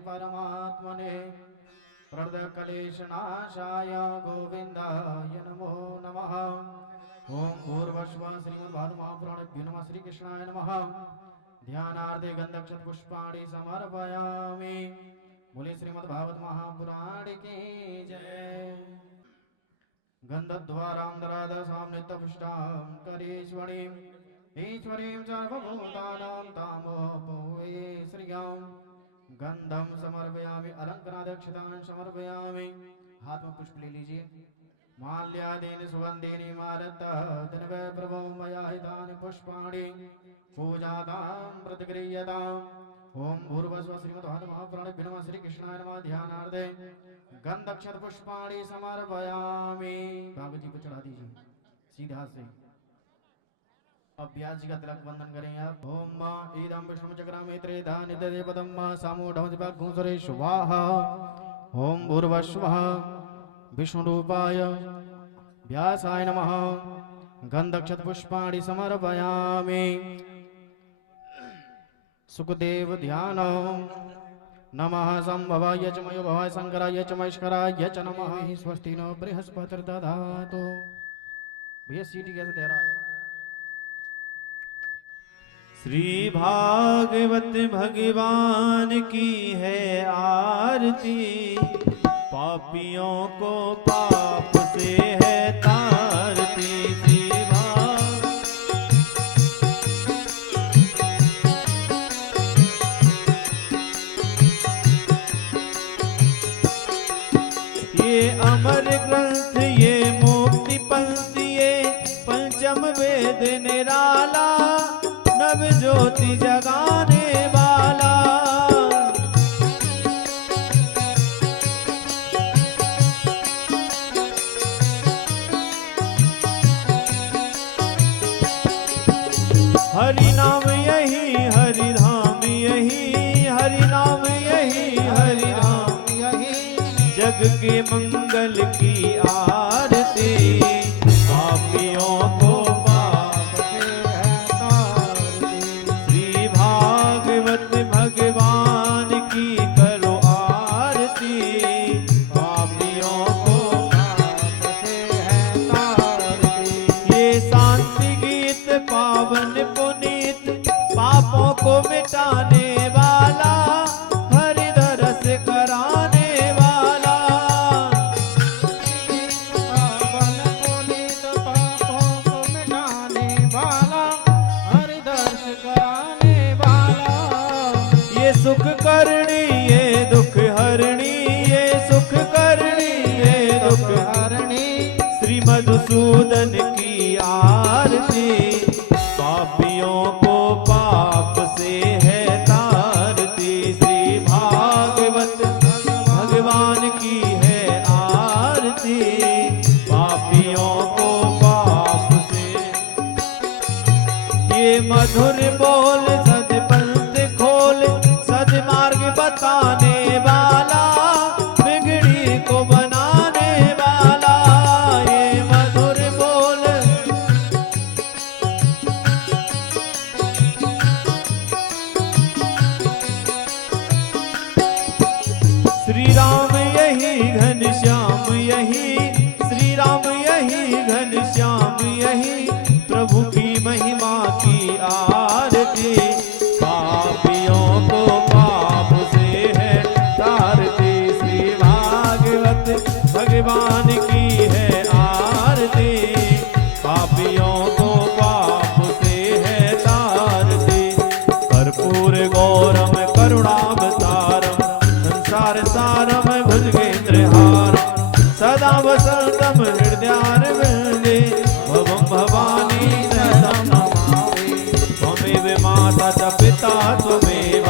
परमात्मने प्रणतक्लेशनाशाय गोविन्दाय नमो नमः। ओम पूर्वस्व श्रीमद्भागवतमहापुराणेभ्यो नमः। श्रीकृष्णाय नमः। ध्यानार्थे गन्धक्षत पुष्पाणि समर्पयामि। बोले श्रीमद्भागवत महापुराण की जय। गन्धद्वारां दरादशां नित्यपुष्टां करीश्वरीं ईश्वरीं सर्वभूतानां तामोपवे श्रियां गन्धं समर्पयामि। अलंकरादक्षतां समर्पयामि। हाथ में पुष्प ले लीजिए। माल्यादीनि सुगन्धीनि मारतन्वे प्रभो मया हितानि पुष्पाणि पूजातां प्रतिगृह्यताम्। ओम भूर्भुवस्सुः श्रीमद्भागवतमहापुराणेभ्यो नमः। श्रीकृष्णाय नमः। ध्यानार्थे गन्धक्षत पुष्पाणि समर्पयामि। बाबूजी को चढ़ा दीजिए सीधे हाथ से। अब ब्यास जी का तिलक वंदन करेंगे आप। ओम इदं विष्णु चक्रामि त्रेधा निदधे पदं सामूढं दिवाघुंसरे स्वाहा। ओम भूर्भुवस्सुः विष्णुरूपाय व्यासाय नमः। गन्धक्षत पुष्पाणि समर्पयामि। सुखदेव ध्यान नमः। संभवाय च मयो भवाय शंकराय च महेश्वराय च नमः। स्वस्ति नो बृहस्पतिर्दधातु। भैया सीटी कैसे दे रहा है? श्री भागवत भगवान की है आरती। पापियों को पाप से है तारती। ये अमर ग्रंथ ये मुक्ति पंथ ये पंचम वेद निराला नव ज्योति जगाने वाला। हरि नाम यही हरि धाम यही हरि नाम यही हरि धाम यही जग के मंगल की आरती। पापियों को पाप से है तारती। श्री भागवत भगवान की करो आरती। पापियों को पाप से है तारती। ये शांति गीत पावन पुनीत पापों को मिटाने वाला हरिधर से कराने वाला। पावन पुनीत पापों को मिटाने वाला हरिधर से कराने वाला। ये सुख करणी ये दुख हरणी ये सुख करणी ये दुख हरणी श्री मधुसूदन की आरती। पापियों को पाप से है तारती। श्री भागवत भगवान की है आरती। पापियों को पाप से ये मधुर बोल सद पंथ खोल सद मार्ग बताने वाला बिगड़ी को बनाने वाला। ये मधुर बोल श्री राम यही घनश्याम यही श्री राम यही घनश्याम यही प्रभु की महिमा की आरती। पापियों को पाप से है तारती। श्री भागवत भगवान की है आरती। पापियों को पाप से है तारती। कर्पूर गौरम करुणावतारम संसार सारम भुजगेन्द्रहारम सदा वसंतम हृदयारविंदे भवं भवानी सदा नमामि। त्वमेव माता च पिता त्वमेव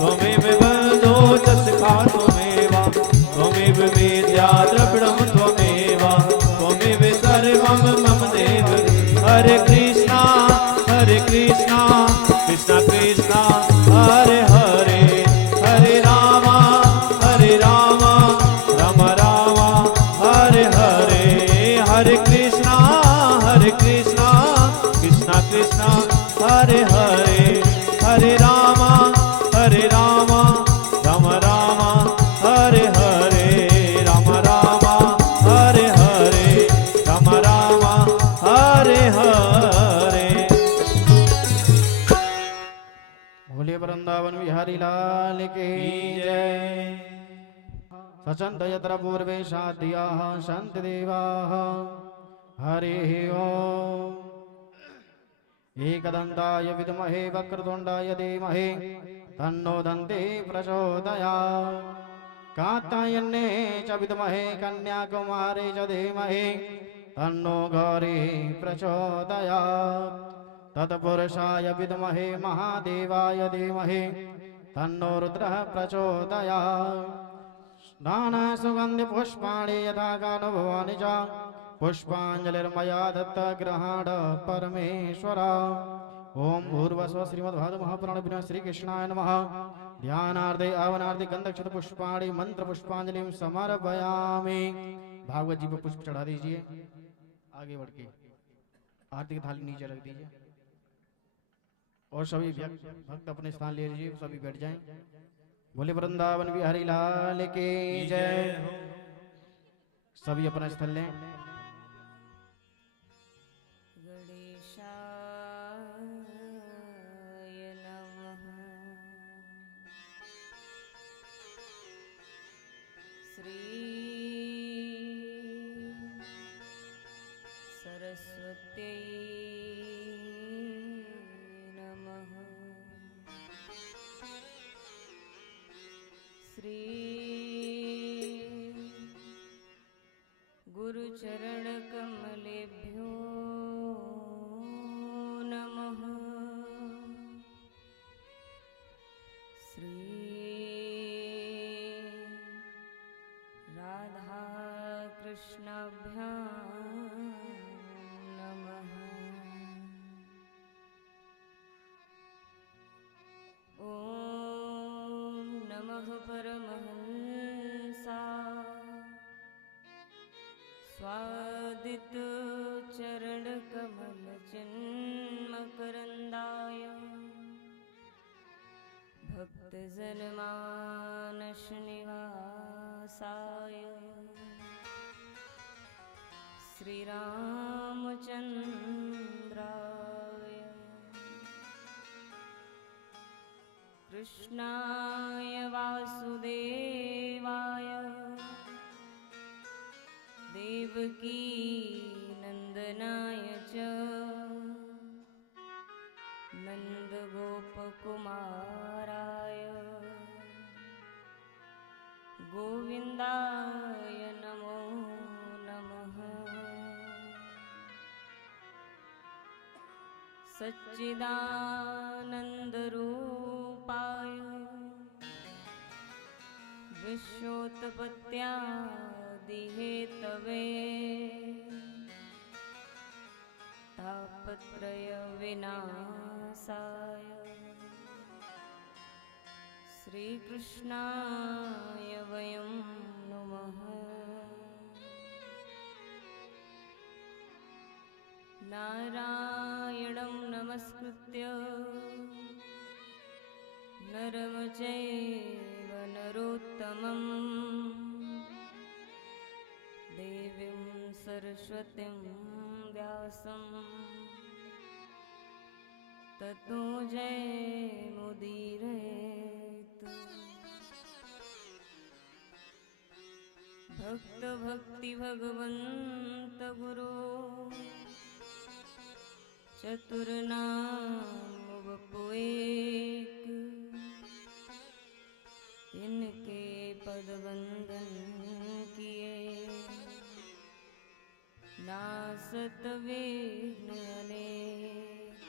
त्वमेव बन्धो च सखा त्वमेव त्वमेव वेद्या द्रविणं त्वमेव त्वमेव सर्वं मम देव। हरे कृष्णा कृष्णा कृष्णा हरे हरे हरे राम वृंदावन बिहारी लाल की जय। जय। सचंत यत्र पूर्वे शाद्याः सन्ति देवाः हरिः ओम्। एकदन्ताय विद्महे वक्रतुण्डाय धीमहि तन्नो दन्ति प्रचोदयात्। कात्यायने च विद्महे कन्याकुमारी च धीमहि तन्नो गौरी प्रचोदयात्। तत्पुरुषाय विद्महे महादेवाय धीमहि तन्नो रुद्रः प्रचोदयात्। नाना सुगंधि पुष्पाणि यथा कानुभवानि च पुष्पांजलिर्मया दत्त ग्रहण परमेश्वर। ओम भूर्भुवस्सुः श्रीमद्भागवत महापुराण विनय श्री कृष्णाय नमः। ध्यानार्थे आवनार्थे गंधक्षत पुष्पाणि मंत्र पुष्पांजलि समर्पयामि। भागवत जी पर पुष्प चढ़ा दीजिए। आगे बढ़ के आरती की थाली नीचे रख दीजिए और सभी भक्त अपने स्थान ले लीजिए। सभी बैठ जाएं। बोले वृंदावन बिहारी लाल की जय। सभी अपना स्थल लें। गणेशाय नमः। श्री सरस्वत्यै नमः। श्री गुरुचरण कमलेभ्यो नमः। श्री राधा कृष्णाभ्यां नमः। ॐ नमः परमहंसाय स्वादित चरण कमल चिन्मकरंदाय भक्त जनमानस निवासाय श्री रामचंद्राय कृष्णाय वासुदेवाय देवकी नंदनाय च नंदगोपकुमाराय गोविन्दाय नमो नमः। सच्चिदानन्दरूपाय विश्वोत्पत्त्यादिहेतवे तापत्रयविनाशाय श्रीकृष्णाय वयं नुमः। नारायणं नमस्कृत्य नरं चैव नरोत्तमं देवीं सरस्वतीं व्यासं ततो जयमुदीरयेत्। भक्त भक्ति भगवंत गुरु चतुर्नाम वपु एक, इनके पद वंदन किए नासत विघ्न अनेक।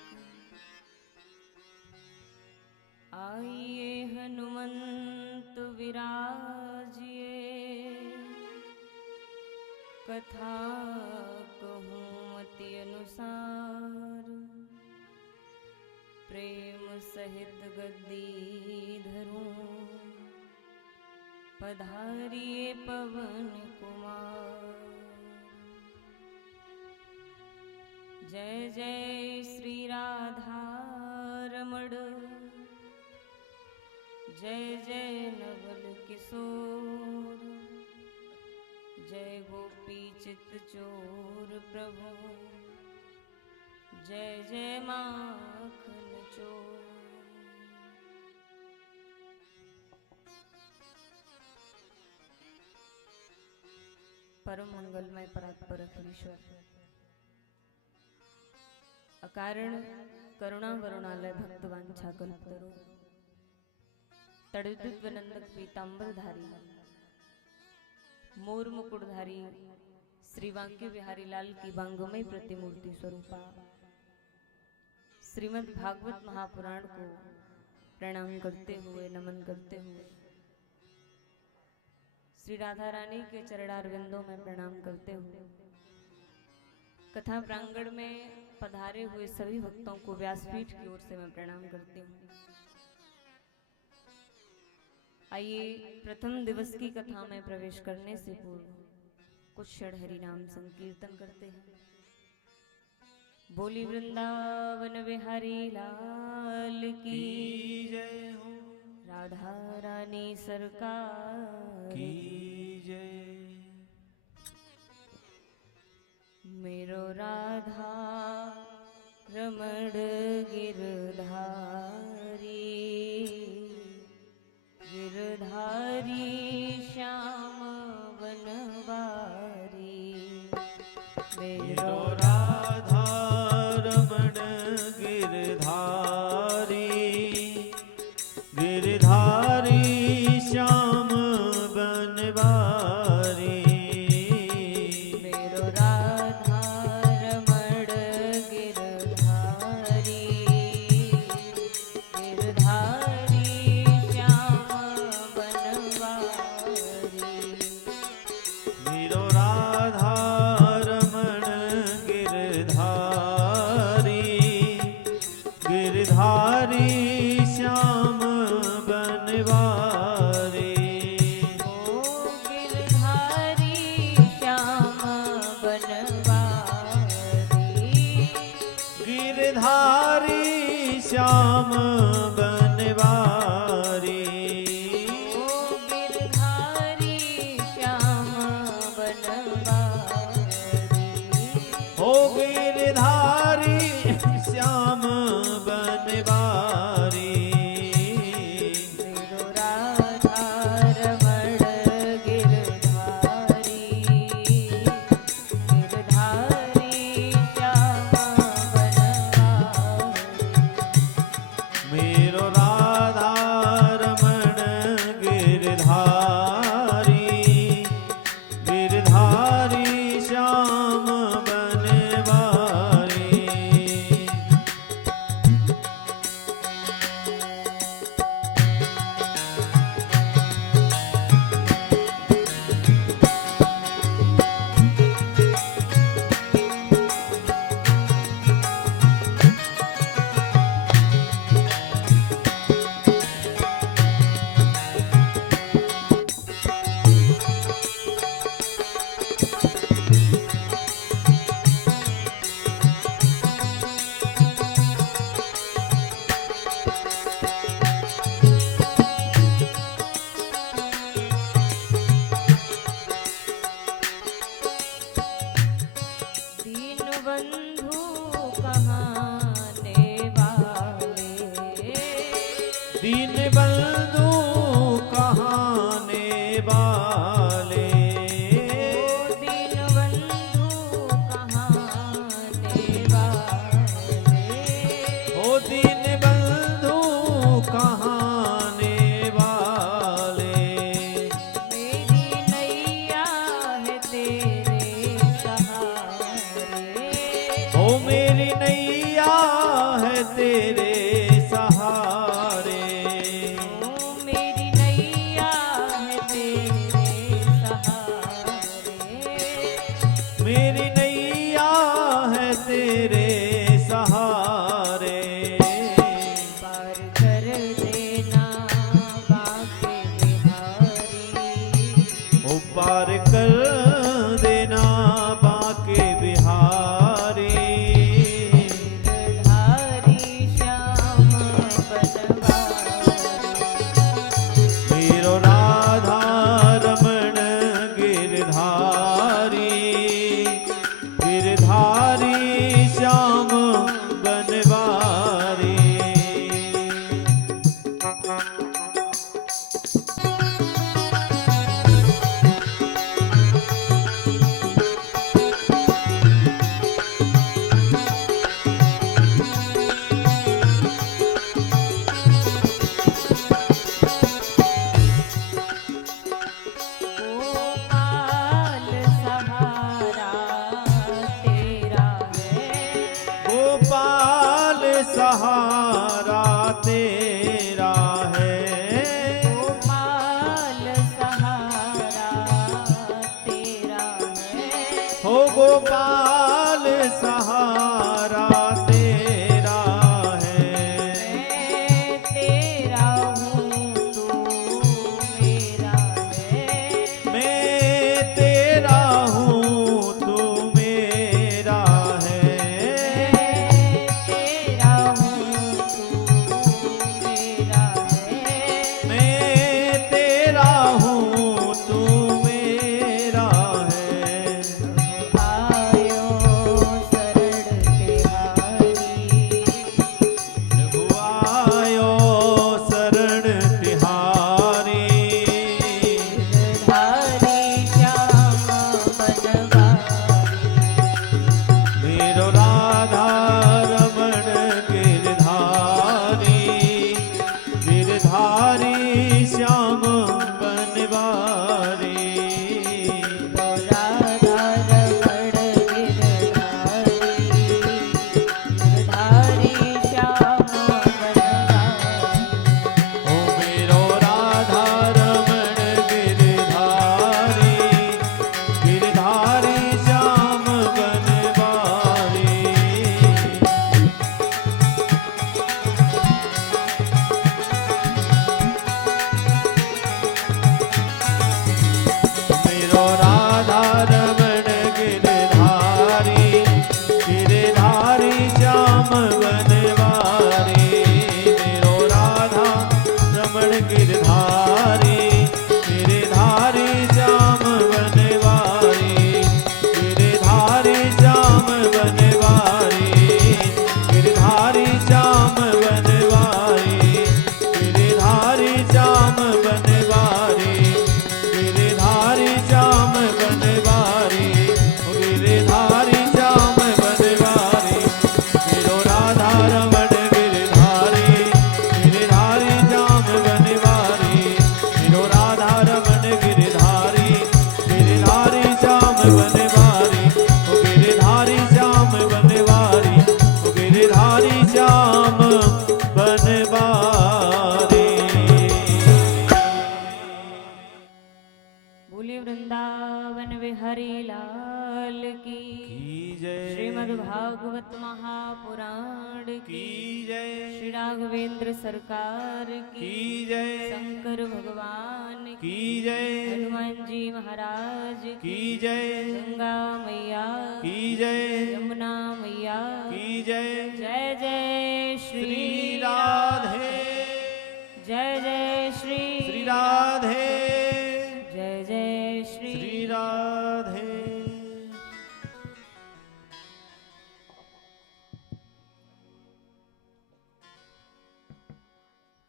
आइए हनुमंत विराजिए कथा कहूँ अति अनुसार प्रेम सहित गद्दी धरूं पधारिए पवन कुमार। जय जय श्री राधा रमण जय जय नवल किशोर जय गोपी चित चोर प्रभु जय जय माखन चोर। परम मंगलमय परात्पर अखिलेश्वर अकारण करुणा वरुणालय भक्तवांछा कल्पतरु तड़विद्युत नंदक पीतांबरधारी मोर मुकुटधारी श्री वाक्य बिहारी लाल की बांगमय प्रतिमूर्ति स्वरूपा श्रीमद् भागवत महापुराण को प्रणाम करते हुए नमन करते हुए श्री राधा रानी के चरणारविंदों में प्रणाम करते हुए कथा प्रांगण में पधारे हुए सभी भक्तों को व्यासपीठ की ओर से मैं प्रणाम करती हूँ। आइए प्रथम दिवस की कथा में प्रवेश करने से पूर्व कुछ क्षण हरि नाम संकीर्तन करते हैं। बोली वृंदावन बिहारी लाल की जय हो, राधा रानी सरकार की जय। मेरो राधा रमण गिरधारी गिरधारी श्याम बनवारी मेरो राधा रमण गिरधारी गिरधारी श्याम बनवारी मेरो राधा रमण गिरधारी गिरधारी श्याम बनवारी मेरो राधा रमण गिरधारी गिरधारी श्याम बनवारी ओ गिरधारी श्याम बनवारी गिरधारी श्याम बनवारी ओ गिरधारी श्याम बनवारी हो गिरधारी श्याम बनवारी मेरो राधा गोपाल सहारा तेरा है। मैं तेरा हूँ तू मेरा है। मैं तेरा हूँ तू मेरा है। मैं तेरा हूँ तू मेरा है। मैं तेरा हूँ तू मेरा है। आयो शरण तिहारी। प्रभु आयो शरण तिहारी। गिरधारी श्याम बनवारी। मेरो राधा रमण गिरधारी। गिरधारी श्याम बनवारी। राधा रमण गिरधारी। गिरधारी श्याम बनवारी। ओ मेरो राधा रमण गिरधारी। गिरधारी श्याम बनवारी। मेरो राधा रमण गिरधारी। गिरधारी श्याम बनवारी। मेरो राधा रमण गिरधारी। गिरधारी श्याम बनवारी। गिरधारी श्याम बनवारी। गिरधारी श्याम बनवारी। गिरधारी श्याम बनवारी। गिरधारी श्याम बनवारी। गिरधारी श्याम बनवारी। मेरो राधा रमण गिरधारी। गिरधारी श्याम बनवारी। मेरो राधा रमण गिरधारी। गिरधारी श्याम बनवारी। गिरधारी श्याम बनवारी। गिरधारी श्याम बनवारी। बोले वृंदावन बिहारी लाल की। की जय। श्रीमद् भागवत महापुराण की। की जय। श्री राघवेंद्र सरकार की। की जय। शंकर भगवान की। की जय। हनुमान जी महाराज की। की जय। गंगा मैया की जय। यमुना मैया की जय। जय जय श्री श्री राधे। जय जय श्री श्री राधे। जय जय श्री श्री राधे।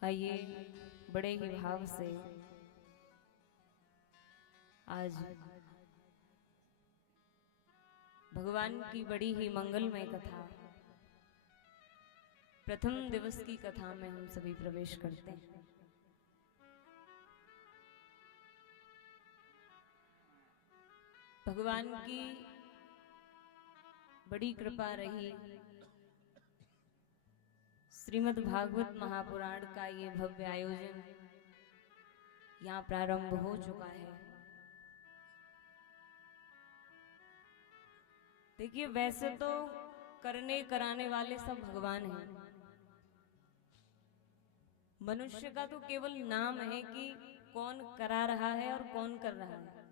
आइए बड़े ही भाव से आज भगवान की बड़ी ही मंगलमय कथा, प्रथम दिवस की कथा में हम सभी प्रवेश करते हैं। भगवान की बड़ी कृपा रही, श्रीमद् भागवत महापुराण का ये भव्य आयोजन यहाँ प्रारंभ हो चुका है। देखिए, वैसे तो करने कराने वाले सब भगवान हैं। मनुष्य का तो केवल नाम है कि कौन करा रहा है और कौन कर रहा है।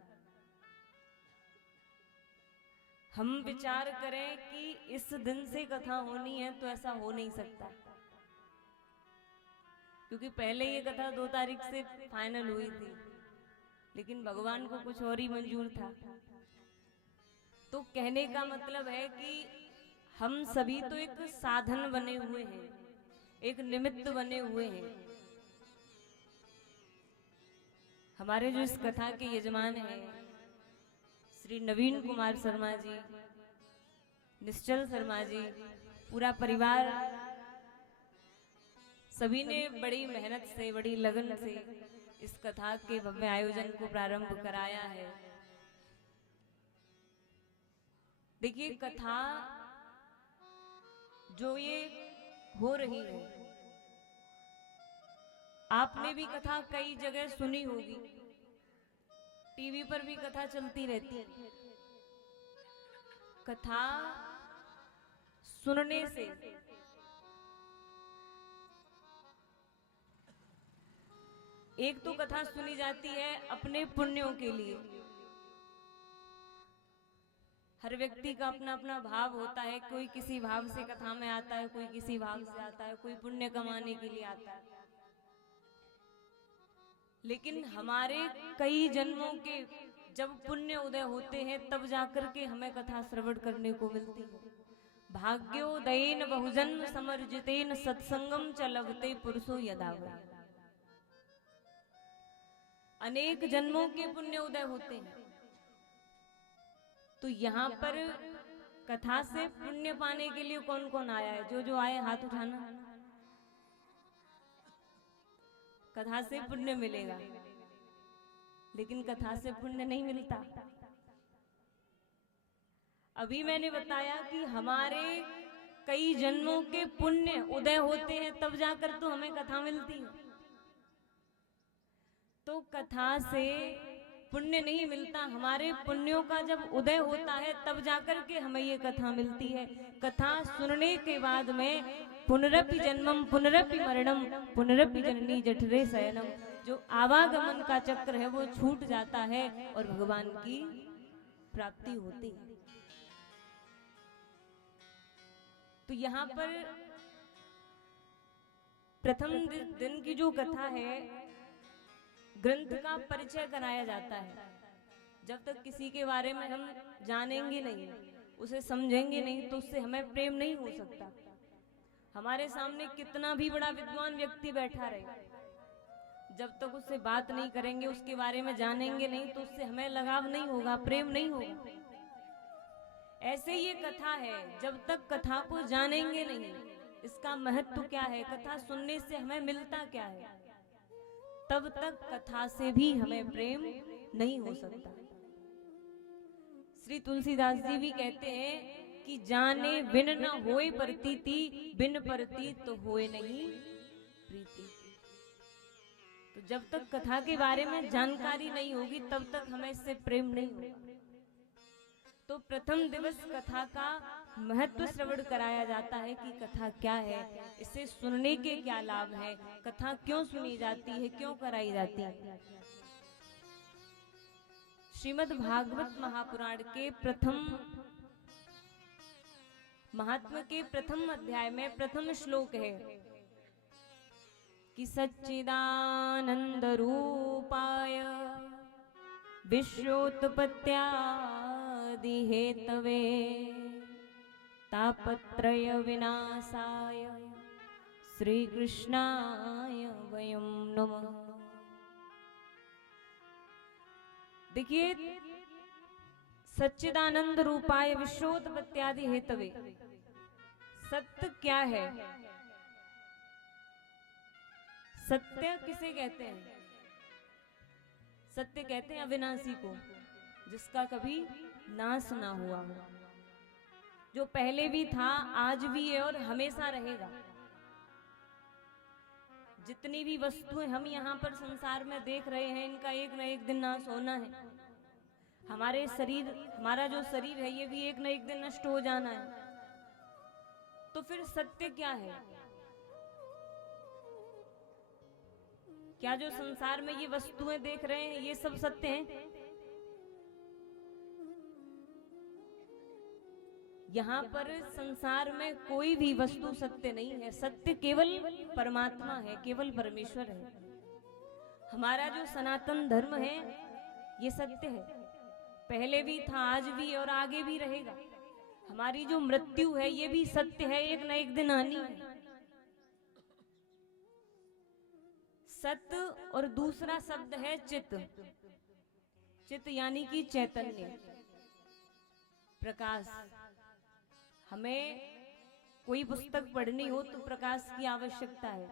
हम विचार करें कि इस दिन से कथा होनी है तो ऐसा हो नहीं सकता, क्योंकि पहले ये कथा 2 तारीख से फाइनल हुई थी, लेकिन भगवान को कुछ और ही मंजूर था। तो कहने का मतलब है कि हम सभी तो एक साधन बने हुए हैं, एक निमित्त बने हुए हैं। हमारे जो इस कथा के यजमान हैं श्री नवीन कुमार शर्मा जी, निश्चल शर्मा जी, पूरा परिवार, सभी ने बड़ी मेहनत से, बड़ी लगन से इस कथा के भव्य आयोजन को प्रारंभ कराया है। देखिए, कथा जो ये हो रही है, आपने भी कथा कई जगह सुनी होगी, टीवी पर भी कथा चलती रहती है। कथा सुनने से एक तो कथा सुनी जाती है अपने पुण्यों के लिए। हर व्यक्ति का अपना अपना भाव होता है, कोई किसी भाव से कथा में आता है, कोई किसी भाव से आता है, कोई पुण्य कमाने के लिए आता है। लेकिन हमारे कई जन्मों के जब पुण्य उदय होते हैं तब जाकर के हमें कथा श्रवण करने को मिलती है। भाग्योदयेन बहुजन्म समर्जितेन सत्संगम च लभते पुरुषो यदा वै। अनेक जन्मों के पुण्य उदय होते हैं। तो यहाँ पर कथा से पुण्य पाने के लिए कौन कौन आया है? जो आए हाथ उठाना। कथा से पुण्य मिलेगा, लेकिन कथा से पुण्य नहीं मिलता। अभी मैंने बताया कि हमारे कई जन्मों के पुण्य उदय होते हैं तब जाकर तो हमें कथा मिलती है। तो कथा से पुण्य नहीं मिलता, हमारे पुण्यों का जब उदय होता है तब जाकर के हमें ये कथा मिलती है। कथा सुनने के बाद में पुनरपि जन्मम पुनरपि मरणम पुनरपि जननी जठरे शयनम, जो आवागमन का चक्र है वो छूट जाता है और भगवान की प्राप्ति होती है। तो यहाँ पर प्रथम दिन की जो कथा है, ग्रंथ का परिचय कराया जाता है। जब तक किसी के बारे में हम जानेंगे नहीं, उसे समझेंगे नहीं, तो उससे हमें प्रेम नहीं हो सकता। हमारे सामने कितना भी बड़ा विद्वान व्यक्ति बैठा रहे, जब तक उससे बात नहीं करेंगे, उसके बारे में जानेंगे नहीं, तो उससे हमें लगाव नहीं होगा, प्रेम नहीं होगा। ऐसे ये कथा है, जब तक कथा को जानेंगे नहीं, इसका महत्व क्या है, कथा सुनने से हमें मिलता क्या है, तब तक कथा से भी हमें प्रेम नहीं हो सकता। श्री तुलसीदास जी भी कहते हैं कि जाने बिन न होए प्रतीति, बिन प्रतीत तो होए नहीं प्रीति। तो जब तक कथा के बारे में जानकारी नहीं होगी तब तक हमें इससे प्रेम नहीं होगा। तो प्रथम दिवस कथा का महत्व श्रवण कराया जाता है कि कथा क्या है, इसे सुनने के क्या लाभ है, कथा क्यों सुनी जाती है, क्यों कराई जाती है। श्रीमद् भागवत महापुराण के प्रथम महात्म्य के प्रथम अध्याय में प्रथम श्लोक है कि सच्चिदानंद रूपाय विश्वोत्पत्त्यादि हेतवे तापत्रय विनाशाय श्री कृष्णाय वयं नमः। देखिए, सच्चिदानंद रूपाय विश्वोत्पत्त्यादि हेतवे, सत्य क्या है? सत्य किसे कहते हैं? सत्य कहते हैं अविनाशी को, जिसका कभी नाश ना हुआ हो, जो पहले भी था, आज भी है और हमेशा रहेगा। जितनी भी वस्तुएं हम यहाँ पर संसार में देख रहे हैं, इनका एक न एक दिन नाश होना है। हमारे शरीर, हमारा जो शरीर है, ये भी एक न एक दिन नष्ट हो जाना है। तो फिर सत्य क्या है? क्या जो संसार में ये वस्तुएं देख रहे हैं ये सब सत्य हैं? यहाँ पर संसार में कोई भी वस्तु सत्य नहीं है। सत्य केवल परमात्मा है, केवल परमेश्वर है। हमारा जो सनातन धर्म है ये सत्य है, पहले भी था, आज भी है और आगे भी रहेगा। हमारी जो मृत्यु है ये भी सत्य है, एक न एक दिन आनी है। सत्य और दूसरा शब्द है चित्त। चित्त यानी कि चैतन्य, प्रकाश। हमें कोई पुस्तक पढ़नी हो तो प्रकाश की आवश्यकता है,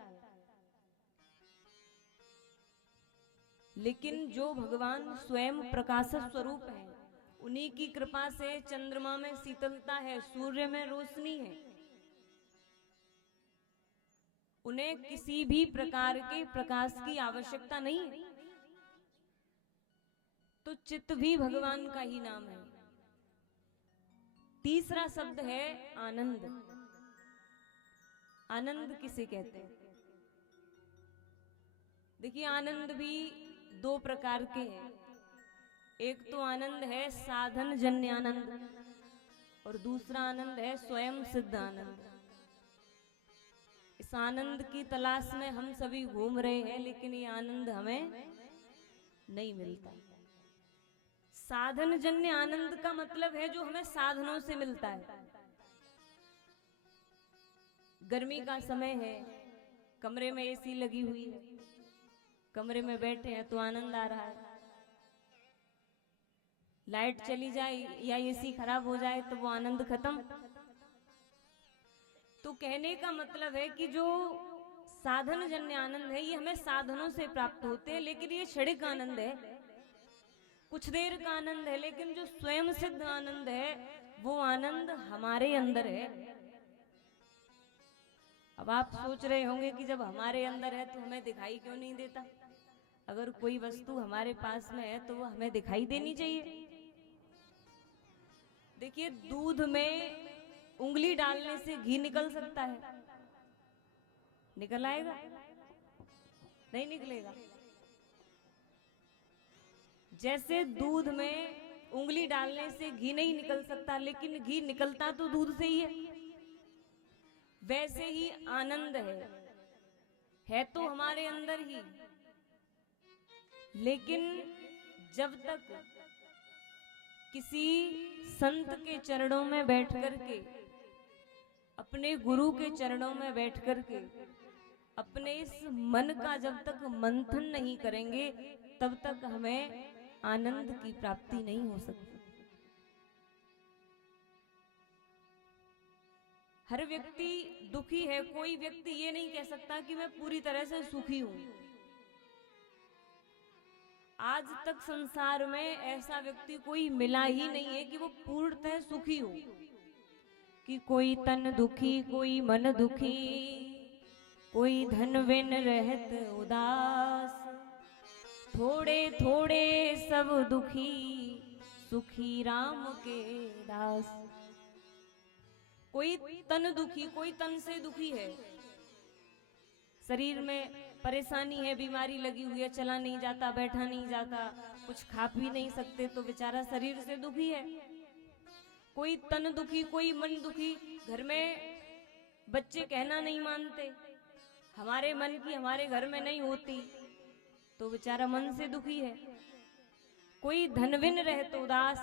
लेकिन जो भगवान स्वयं प्रकाश स्वरूप है, उन्हीं की कृपा से चंद्रमा में शीतलता है, सूर्य में रोशनी है। उन्हें किसी भी प्रकार के प्रकाश की आवश्यकता नहीं है। तो चित्त भी भगवान का ही नाम है। तीसरा शब्द है आनंद। आनंद किसे कहते हैं? देखिए, आनंद भी दो प्रकार के हैं। एक तो आनंद है साधन जन्य आनंद और दूसरा आनंद है स्वयं सिद्ध आनंद। इस आनंद की तलाश में हम सभी घूम रहे हैं, लेकिन ये आनंद हमें नहीं मिलता। साधन जन्य आनंद का मतलब है जो हमें साधनों से मिलता है। गर्मी का समय है, कमरे में एसी लगी हुई है, कमरे में बैठे हैं तो आनंद आ रहा है। लाइट चली जाए या एसी खराब हो जाए तो वो आनंद खत्म। तो कहने का मतलब है कि जो साधन जन्य आनंद है ये हमें साधनों से प्राप्त होते हैं, लेकिन ये क्षणिक आनंद है, कुछ देर का आनंद है। लेकिन जो स्वयं सिद्ध आनंद है वो आनंद हमारे अंदर है। अब आप सोच रहे होंगे कि जब हमारे अंदर है तो हमें दिखाई क्यों नहीं देता? अगर कोई वस्तु हमारे पास में है तो वो हमें दिखाई देनी चाहिए। देखिए, दूध में उंगली डालने से घी निकल सकता है, निकल आएगा? नहीं निकलेगा। जैसे दूध में उंगली डालने से घी नहीं निकल सकता, लेकिन घी निकलता तो दूध से ही है। वैसे ही आनंद है तो हमारे अंदर ही, लेकिन जब तक किसी संत के चरणों में बैठ करके, अपने गुरु के चरणों में बैठ करके अपने इस मन का जब तक मंथन नहीं करेंगे, तब तक हमें आनंद की प्राप्ति नहीं हो सकती। हर व्यक्ति दुखी है, कोई व्यक्ति ये नहीं कह सकता कि मैं पूरी तरह से सुखी हूं। आज तक संसार में ऐसा व्यक्ति कोई मिला ही नहीं है कि वो पूर्णतः सुखी हो। कि कोई तन दुखी, कोई मन दुखी, कोई धन बिन रहत उदास, थोड़े थोड़े सब दुखी, सुखी राम के दास। कोई तन दुखी, कोई तन से दुखी है, शरीर में परेशानी है, बीमारी लगी हुई है, चला नहीं जाता, बैठा नहीं जाता, कुछ खा पी नहीं सकते तो बेचारा शरीर से दुखी है। कोई तन दुखी, कोई मन दुखी, घर में बच्चे कहना नहीं मानते, हमारे मन की हमारे घर में नहीं होती तो बेचारा मन से दुखी है। कोई धन बिन रहत उदास,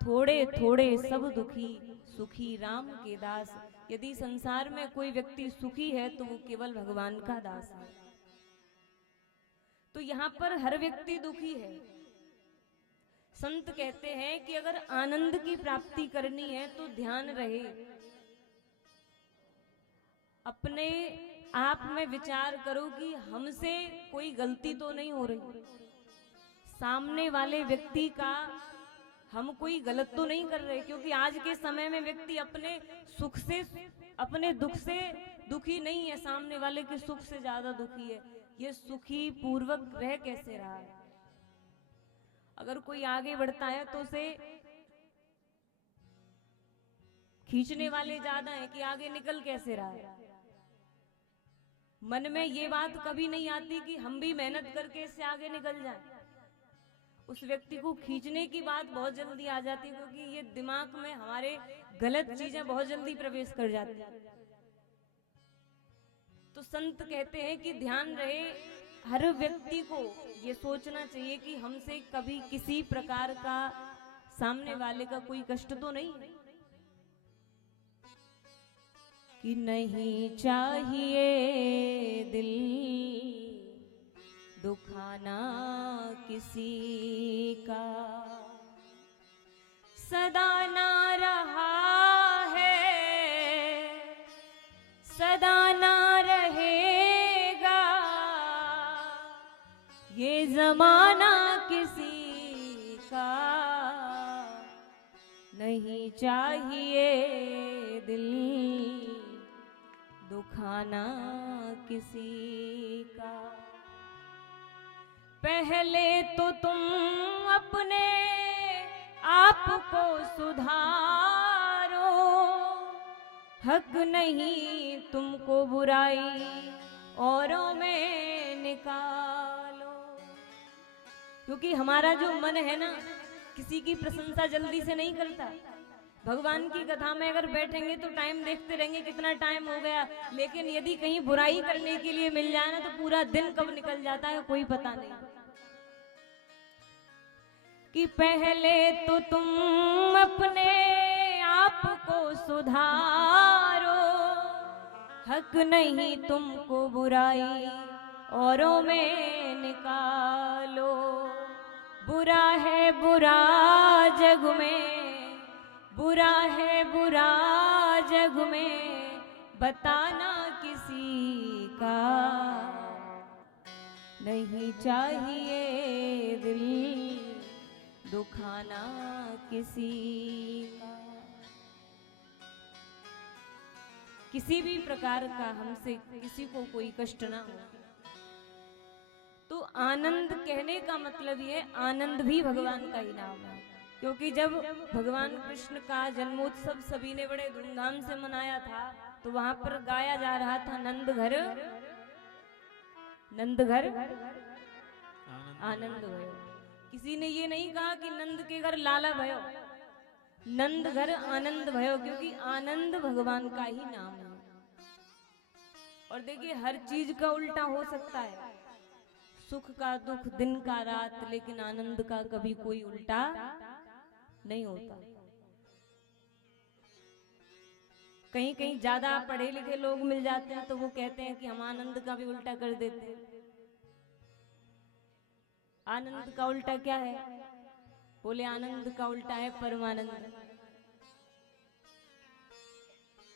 थोड़े थोड़े सब दुखी, सुखी राम के दास। यदि संसार में कोई व्यक्ति सुखी है तो वो केवल भगवान का दास है। तो यहाँ पर हर व्यक्ति दुखी है। संत कहते हैं कि अगर आनंद की प्राप्ति करनी है तो ध्यान रहे, अपने आप में विचार करो कि हमसे कोई गलती तो नहीं हो रही, सामने वाले व्यक्ति का हम कोई गलत तो नहीं कर रहे। क्योंकि आज के समय में व्यक्ति अपने सुख से, अपने दुख से दुखी नहीं है, सामने वाले के सुख से ज्यादा दुखी है। ये सुखी पूर्वक रह कैसे रहा है? अगर कोई आगे बढ़ता है तो उसे खींचने वाले ज्यादा हैं कि आगे निकल कैसे रहा है। मन में ये बात कभी नहीं आती कि हम भी मेहनत करके इससे आगे निकल जाएं। उस व्यक्ति को खींचने की बात बहुत जल्दी आ जाती है, क्योंकि ये दिमाग में हमारे गलत चीजें बहुत जल्दी प्रवेश कर जाती है। तो संत कहते हैं कि ध्यान रहे, हर व्यक्ति को ये सोचना चाहिए कि हमसे कभी किसी प्रकार का, सामने वाले का कोई कष्ट तो नहीं, कि नहीं चाहिए दिल दुखाना किसी का, सदा ना रहा है, सदा ना रहेगा, ये जमाना किसी का, नहीं चाहिए दिल दुखाना किसी का। पहले तो तुम अपने आप को सुधारो, हक नहीं तुमको बुराई औरों में निकालो। क्योंकि हमारा जो मन है ना, किसी की प्रशंसा जल्दी से नहीं करता। भगवान की कथा में अगर बैठेंगे तो टाइम देखते रहेंगे कितना टाइम हो गया, लेकिन यदि कहीं बुराई करने के लिए मिल जाए ना तो पूरा दिन कब निकल जाता है कोई पता नहीं। कि पहले तो तुम अपने आप को सुधारो, हक नहीं तुमको बुराई औरों में निकालो। बुरा है बुरा जग में, बुरा है बुरा जग में, बताना किसी का नहीं चाहिए दिल, दुखाना किसी का। किसी भी प्रकार का हमसे किसी को कोई कष्ट ना हो। तो आनंद कहने का मतलब ये, आनंद भी भगवान का ही नाम है। क्योंकि जब भगवान कृष्ण का जन्मोत्सव सभी ने बड़े धूमधाम से मनाया था, तो वहां पर गाया जा रहा था नंद घर नंद घर आनंद भयो। किसी ने ये नहीं कहा कि नंद के घर लाला भयो, नंद घर आनंद भयो, क्योंकि आनंद भगवान का ही नाम है। और देखिए हर चीज का उल्टा हो सकता है, सुख का दुख, दिन का रात, लेकिन आनंद का कभी कोई उल्टा नहीं होता। कहीं कहीं ज्यादा पढ़े लिखे लोग मिल जाते हैं तो वो कहते हैं कि हम आनंद का भी उल्टा कर देते हैं। आनंद का उल्टा क्या है? बोले आनंद का उल्टा है परमानंद।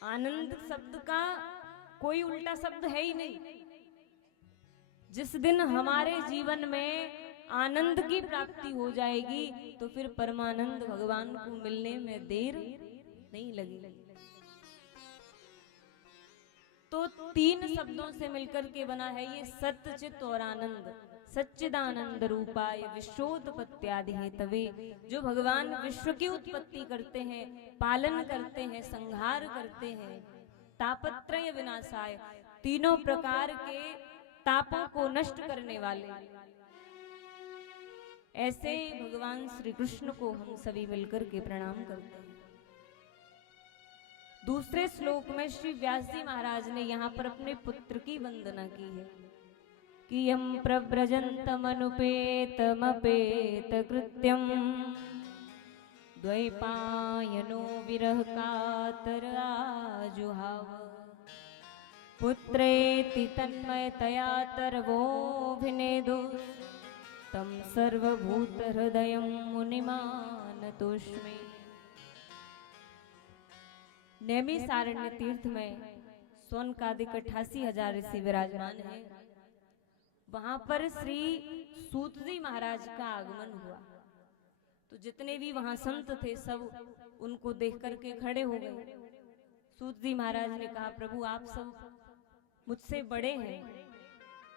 आनंद शब्द का कोई उल्टा शब्द है ही नहीं। जिस दिन हमारे जीवन में आनंद की प्राप्ति हो जाएगी तो फिर परमानंद भगवान को मिलने में देर नहीं लगेगी। तो तीन शब्दों से मिलकर के बना है ये सत्य, चित और आनंद। सच्चिदानंद रूपाय विश्वोत्पत्त्यादि हेतवे, जो भगवान विश्व की उत्पत्ति करते हैं, पालन करते हैं, संहार करते हैं, तापत्रय विनाशाय, तीनों प्रकार के तापों को नष्ट करने वाले, ऐसे भगवान श्री कृष्ण को हम सभी मिलकर के प्रणाम करते हैं। दूसरे श्लोक में श्री व्यास जी महाराज ने यहाँ पर अपने पुत्र की वंदना की है कि यम प्रव्रजन्तमनुपेतमपेत कृत्यम द्वैपायनो विरह कातर आजुहाव पुत्रेति तन्मयतया तरवोऽभिनेदु तम सर्वभूत हृदयं मुनिमानतोऽस्मि। नैमिषारण्य तीर्थ में सोनकादिक 88,000 ऋषि विराजमान है। वहां पर श्री सूत जी महाराज का आगमन हुआ तो जितने भी वहां संत थे सब उनको देख करके खड़े हो गए। सूत जी महाराज ने कहा, प्रभु आप सब मुझसे बड़े हैं,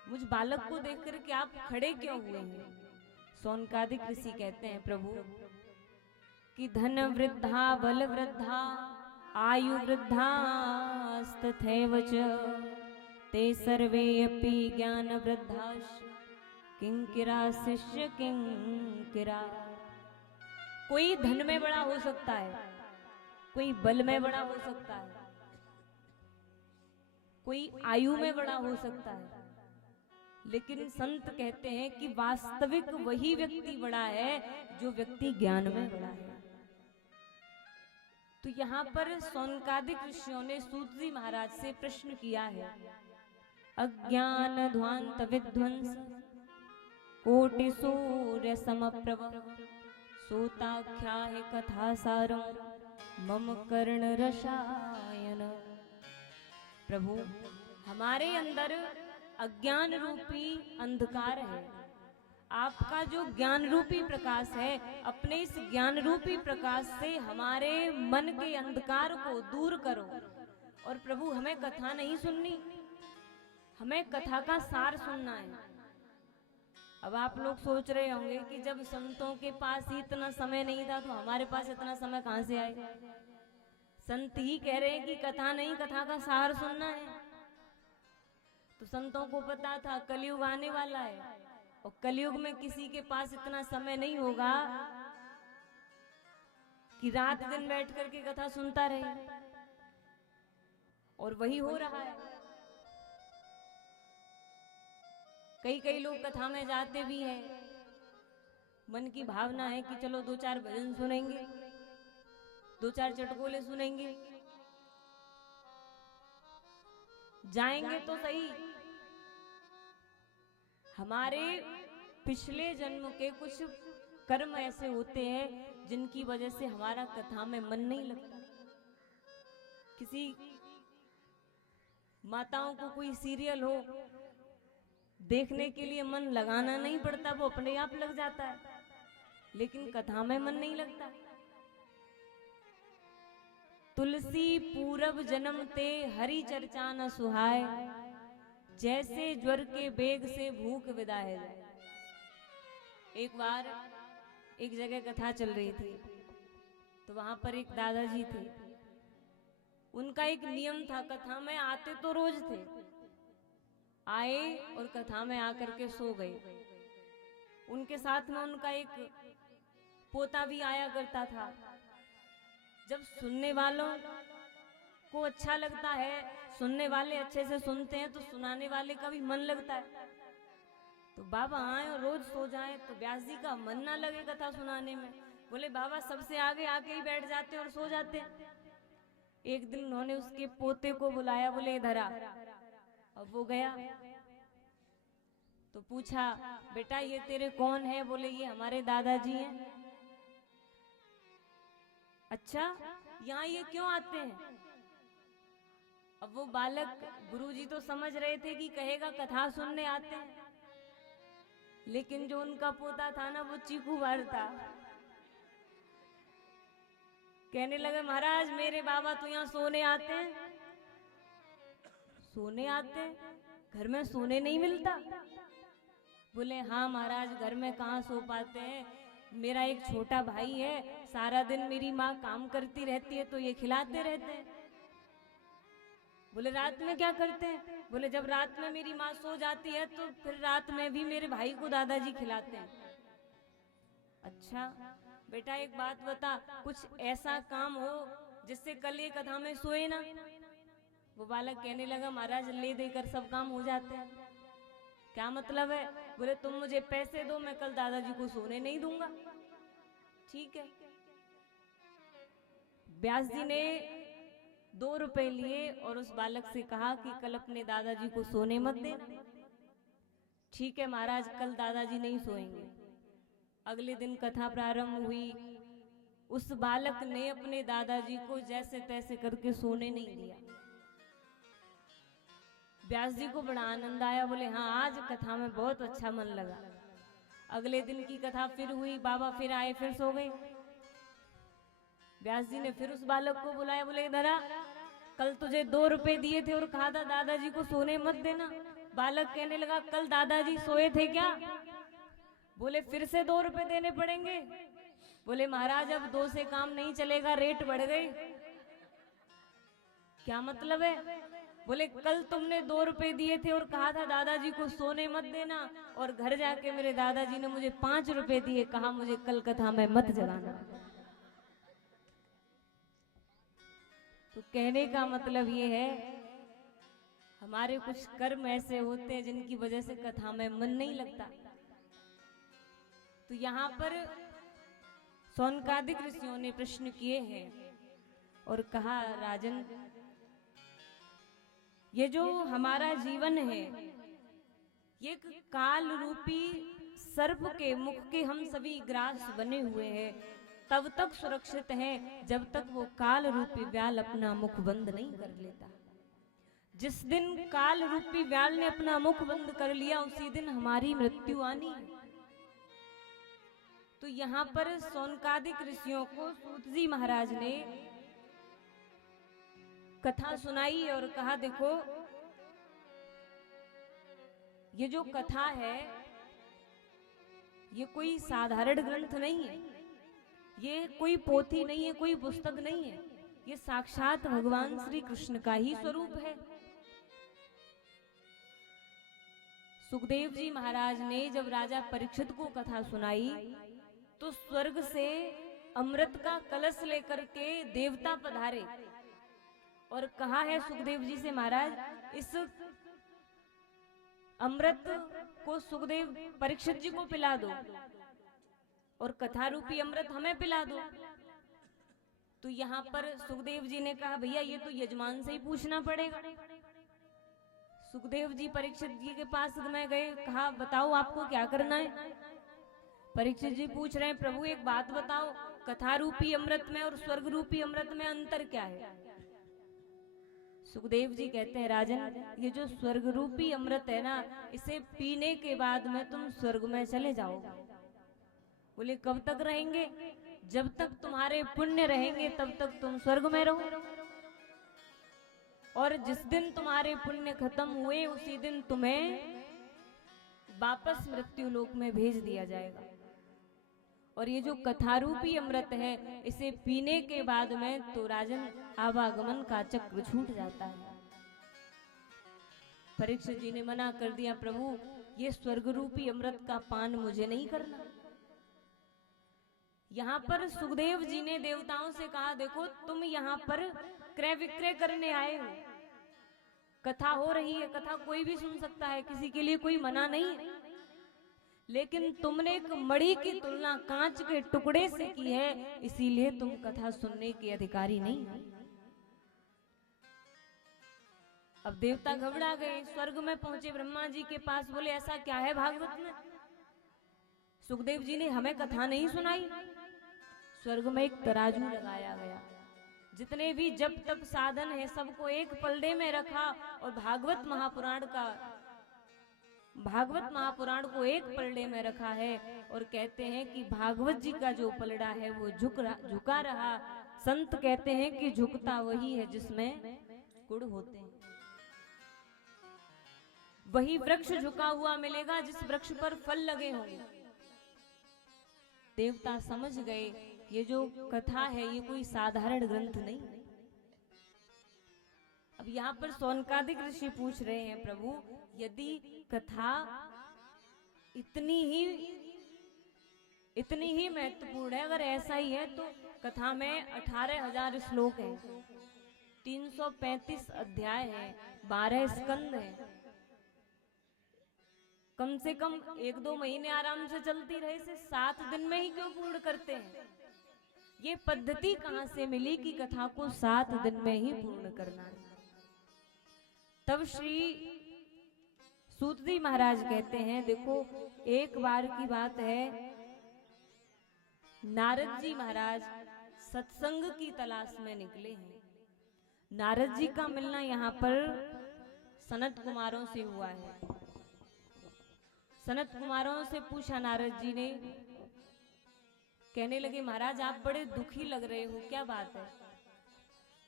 मुझ बालक को देख करके आप खड़े क्यों हुए हैं? सोनकादिक ऋषि कहते हैं प्रभु कि धन वृद्धा बल वृद्धा आयु वृद्धास्तथैव च ते सर्वे अपि ज्ञान वृद्धाश्च किंकिरा शिष्य किंकिरा। कोई धन में बड़ा हो सकता है, कोई बल में बड़ा हो सकता है, कोई आयु में बड़ा हो सकता है, लेकिन संत कहते हैं कि वास्तविक वही व्यक्ति बड़ा है जो व्यक्ति ज्ञान में बड़ा है। तो यहाँ पर सोनकादिक ऋषियों ने सूत जी महाराज से प्रश्न किया है, अज्ञान ध्वांत विध्वंस कोटि सूर्य समप्रभ सूताख्या है कथा सारम मम कर्ण रसायन। प्रभु हमारे अंदर अज्ञान रूपी अंधकार है, आपका जो ज्ञान रूपी प्रकाश है, अपने इस ज्ञान रूपी प्रकाश से हमारे मन के अंधकार को दूर करो। और प्रभु हमें कथा नहीं सुननी, हमें कथा का सार सुनना है। अब आप लोग सोच रहे होंगे कि जब संतों के पास ही इतना समय नहीं था तो हमारे पास इतना समय कहां से आए? संत ही कह रहे हैं कि कथा नहीं, कथा का सार सुनना है। तो संतों को पता था कलयुग आने वाला है और कलयुग में किसी के पास इतना समय नहीं होगा कि रात दिन बैठ करके कथा सुनता रहे, और वही हो रहा है। कई कई लोग कथा में जाते भी हैं, मन की भावना है कि चलो 2-4 भजन सुनेंगे, 2-4 चटकोले सुनेंगे, जाएंगे तो सही। हमारे पिछले जन्म के कुछ कर्म ऐसे होते हैं जिनकी वजह से हमारा कथा में मन नहीं लगता। किसी माताओं को कोई सीरियल हो, देखने के लिए मन लगाना नहीं पड़ता, वो अपने आप लग जाता है, लेकिन कथा में मन नहीं लगता। तुलसी पूरब जन्म ते हरि चर्चा न सुहाय, जैसे ज्वर के बेग से भूख विदा है जाए। एक बार एक जगह कथा चल रही थी, तो वहां पर एक दादाजी थे। उनका एक नियम था, कथा में आते तो रोज थे, आए और कथा में आकर के सो गए। उनके साथ में उनका एक पोता भी आया करता था। जब सुनने वालों को अच्छा लगता है, सुनने वाले अच्छे से सुनते हैं, तो सुनाने वाले का भी मन लगता है। तो बाबा आए और रोज सो जाए तो व्यास जी का मन ना लगे कथा सुनाने में। बोले बाबा सबसे आगे आके ही बैठ जाते और सो जाते। एक दिन उन्होंने उसके पोते को बुलाया, बोले इधर आ। अब वो गया तो पूछा, बेटा ये तेरे कौन है? बोले ये हमारे दादाजी हैं। अच्छा, यहाँ ये क्यों आते हैं? अब वो बालक, गुरुजी तो समझ रहे थे कि कहेगा कथा सुनने आते हैं, लेकिन जो उनका पोता था ना, वो चीकू बार था। कहने लगे महाराज मेरे बाबा तो यहाँ सोने आते हैं। सोने आते हैं? घर में सोने नहीं मिलता? बोले हाँ महाराज, घर में कहाँ सो पाते हैं, मेरा एक छोटा भाई है, सारा दिन मेरी माँ काम करती रहती है तो ये खिलाते रहते हैं। बोले रात में क्या करते हैं? बोले जब रात में मेरी माँ सो जाती है तो फिर रात में भी मेरे भाई को दादाजी खिलाते हैं। अच्छा बेटा एक बात बता, कुछ ऐसा काम हो जिससे कल ये कथा में सोए ना? वो बालक कहने लगा महाराज ले देकर सब काम हो जाते हैं। क्या मतलब है? बोले तुम मुझे पैसे दो, मैं कल दादाजी को सोने नहीं दूंगा। ठीक है। व्यास जी ने 2 रुपए लिए और उस बालक से कहा कि कल अपने दादाजी को सोने मत देना। ठीक है महाराज, कल दादाजी नहीं सोएंगे। अगले दिन कथा प्रारंभ हुई। उस बालक ने अपने दादाजी को जैसे तैसे करके सोने नहीं दिया। व्यास जी को बड़ा आनंद आया, बोले हाँ आज कथा में बहुत अच्छा मन लगा। अगले दिन की कथा फिर हुई, बाबा फिर आए, फिर सो गए। व्यास जी ने फिर उस बालक को बुलाया, बोले इधर आ, कल तुझे 2 रुपए दिए थे और कहा था दादाजी को सोने मत देना। बालक कहने लगा कल दादाजी सोए थे क्या? बोले फिर से 2 रुपए देने पड़ेंगे। बोले महाराज अब 2 से काम नहीं चलेगा, रेट बढ़ गई। क्या मतलब है? बोले कल तुमने 2 रुपए दिए थे और कहा था दादाजी को सोने मत देना, और घर जाके मेरे दादाजी ने मुझे 5 रुपए दिए, कहा मुझे कल कथा में मत जगाना। तो कहने का मतलब ये है, हमारे कुछ कर्म ऐसे होते हैं जिनकी वजह से कथा में मन नहीं लगता। तो यहाँ पर सौनकादिक ऋषियों ने प्रश्न किए हैं और कहा राजन, ये जो हमारा जीवन है ये काल रूपी सर्प के मुख के हम सभी ग्रास बने हुए हैं, तब तक सुरक्षित हैं जब तक वो काल रूपी व्याल अपना मुख बंद नहीं कर लेता। जिस दिन काल रूपी व्याल ने अपना मुख बंद कर लिया उसी दिन हमारी मृत्यु आनी है। तो यहाँ पर सौनकादिक ऋषियों को सूत जी महाराज ने कथा सुनाई और कहा देखो ये जो कथा है ये कोई साधारण ग्रंथ नहीं है, ये कोई पोथी नहीं है, कोई पुस्तक नहीं है, ये साक्षात भगवान श्री कृष्ण का ही स्वरूप है। सुखदेव जी महाराज ने जब राजा परीक्षित को कथा सुनाई तो स्वर्ग से अमृत का कलश लेकर के देवता पधारे और कहा है सुखदेव जी से, महाराज इस अमृत को सुखदेव परीक्षित जी को पिला दो और कथा रूपी अमृत हमें पिला दो। तो यहाँ पर सुखदेव जी ने कहा, भैया ये तो यजमान से ही पूछना पड़ेगा। सुखदेव जी परीक्षित जी के पास में गए, कहा बताओ आपको क्या करना है। परीक्षित जी पूछ रहे हैं, प्रभु एक बात बताओ, कथा रूपी अमृत में और स्वर्ग रूपी अमृत में अंतर क्या है। सुखदेव जी कहते हैं, राजन ये जो स्वर्ग रूपी अमृत है ना, इसे पीने के बाद में तुम स्वर्ग में चले जाओ। बोले कब तक रहेंगे, जब तक तुम्हारे पुण्य रहेंगे तब तक तुम स्वर्ग में रहो, और जिस दिन तुम्हारे पुण्य खत्म हुए उसी दिन तुम्हें वापस मृत्यु लोक में भेज दिया जाएगा। और ये जो कथारूपी अमृत है इसे पीने के बाद में तो राजन आवागमन का चक्र छूट जाता है। परीक्षित जी ने मना कर दिया, प्रभु ये स्वर्ग रूपी अमृत का पान मुझे नहीं करना। यहाँ पर सुखदेव जी ने देवताओं से कहा, देखो तुम यहाँ पर क्रय विक्रय करने आए हो, कथा हो रही है, कथा कोई भी सुन सकता है, किसी के लिए कोई मना नहीं है, लेकिन तुमने एक मणि की तुलना कांच के टुकड़े से की है, इसीलिए तुम कथा सुनने के अधिकारी नहीं हो। अब देवता घबरा गए, स्वर्ग में पहुंचे ब्रह्मा जी के पास, बोले ऐसा क्या है भागवत में। सुखदेव जी ने हमें कथा नहीं सुनाई। स्वर्ग में एक तराजू लगाया गया, जितने भी जप तप साधन है सबको एक पलड़े में रखा और भागवत महापुराण को एक पलड़े में रखा है। और कहते हैं कि भागवत जी का जो पलड़ा है वो झुका रहा। संत कहते हैं कि झुकता वही है जिसमें गुण होते हैं। वही वृक्ष झुका हुआ मिलेगा जिस वृक्ष पर फल लगे होंगे। देवता समझ गए ये जो कथा है ये कोई साधारण ग्रंथ नहीं। अब यहाँ पर सौनकादिक ऋषि पूछ रहे हैं, प्रभु यदि कथा इतनी ही महत्वपूर्ण है, अगर ऐसा ही है तो कथा में 18,000 श्लोक हैं, 335 अध्याय हैं, 12 स्कंद हैं, कम से कम 1-2 महीने आराम से चलती रहे, से 7 दिन में ही क्यों पूर्ण करते हैं। ये पद्धति कहां से मिली कि कथा को 7 दिन में ही पूर्ण करना है। तब श्री सूत जी महाराज कहते हैं, देखो एक बार की बात है, नारद जी महाराज सत्संग की तलाश में निकले हैं। नारद जी का मिलना यहाँ पर सनत कुमारों से हुआ है। सनत कुमारों से पूछा नारद जी ने, कहने लगे महाराज आप बड़े दुखी लग रहे हो, क्या बात है।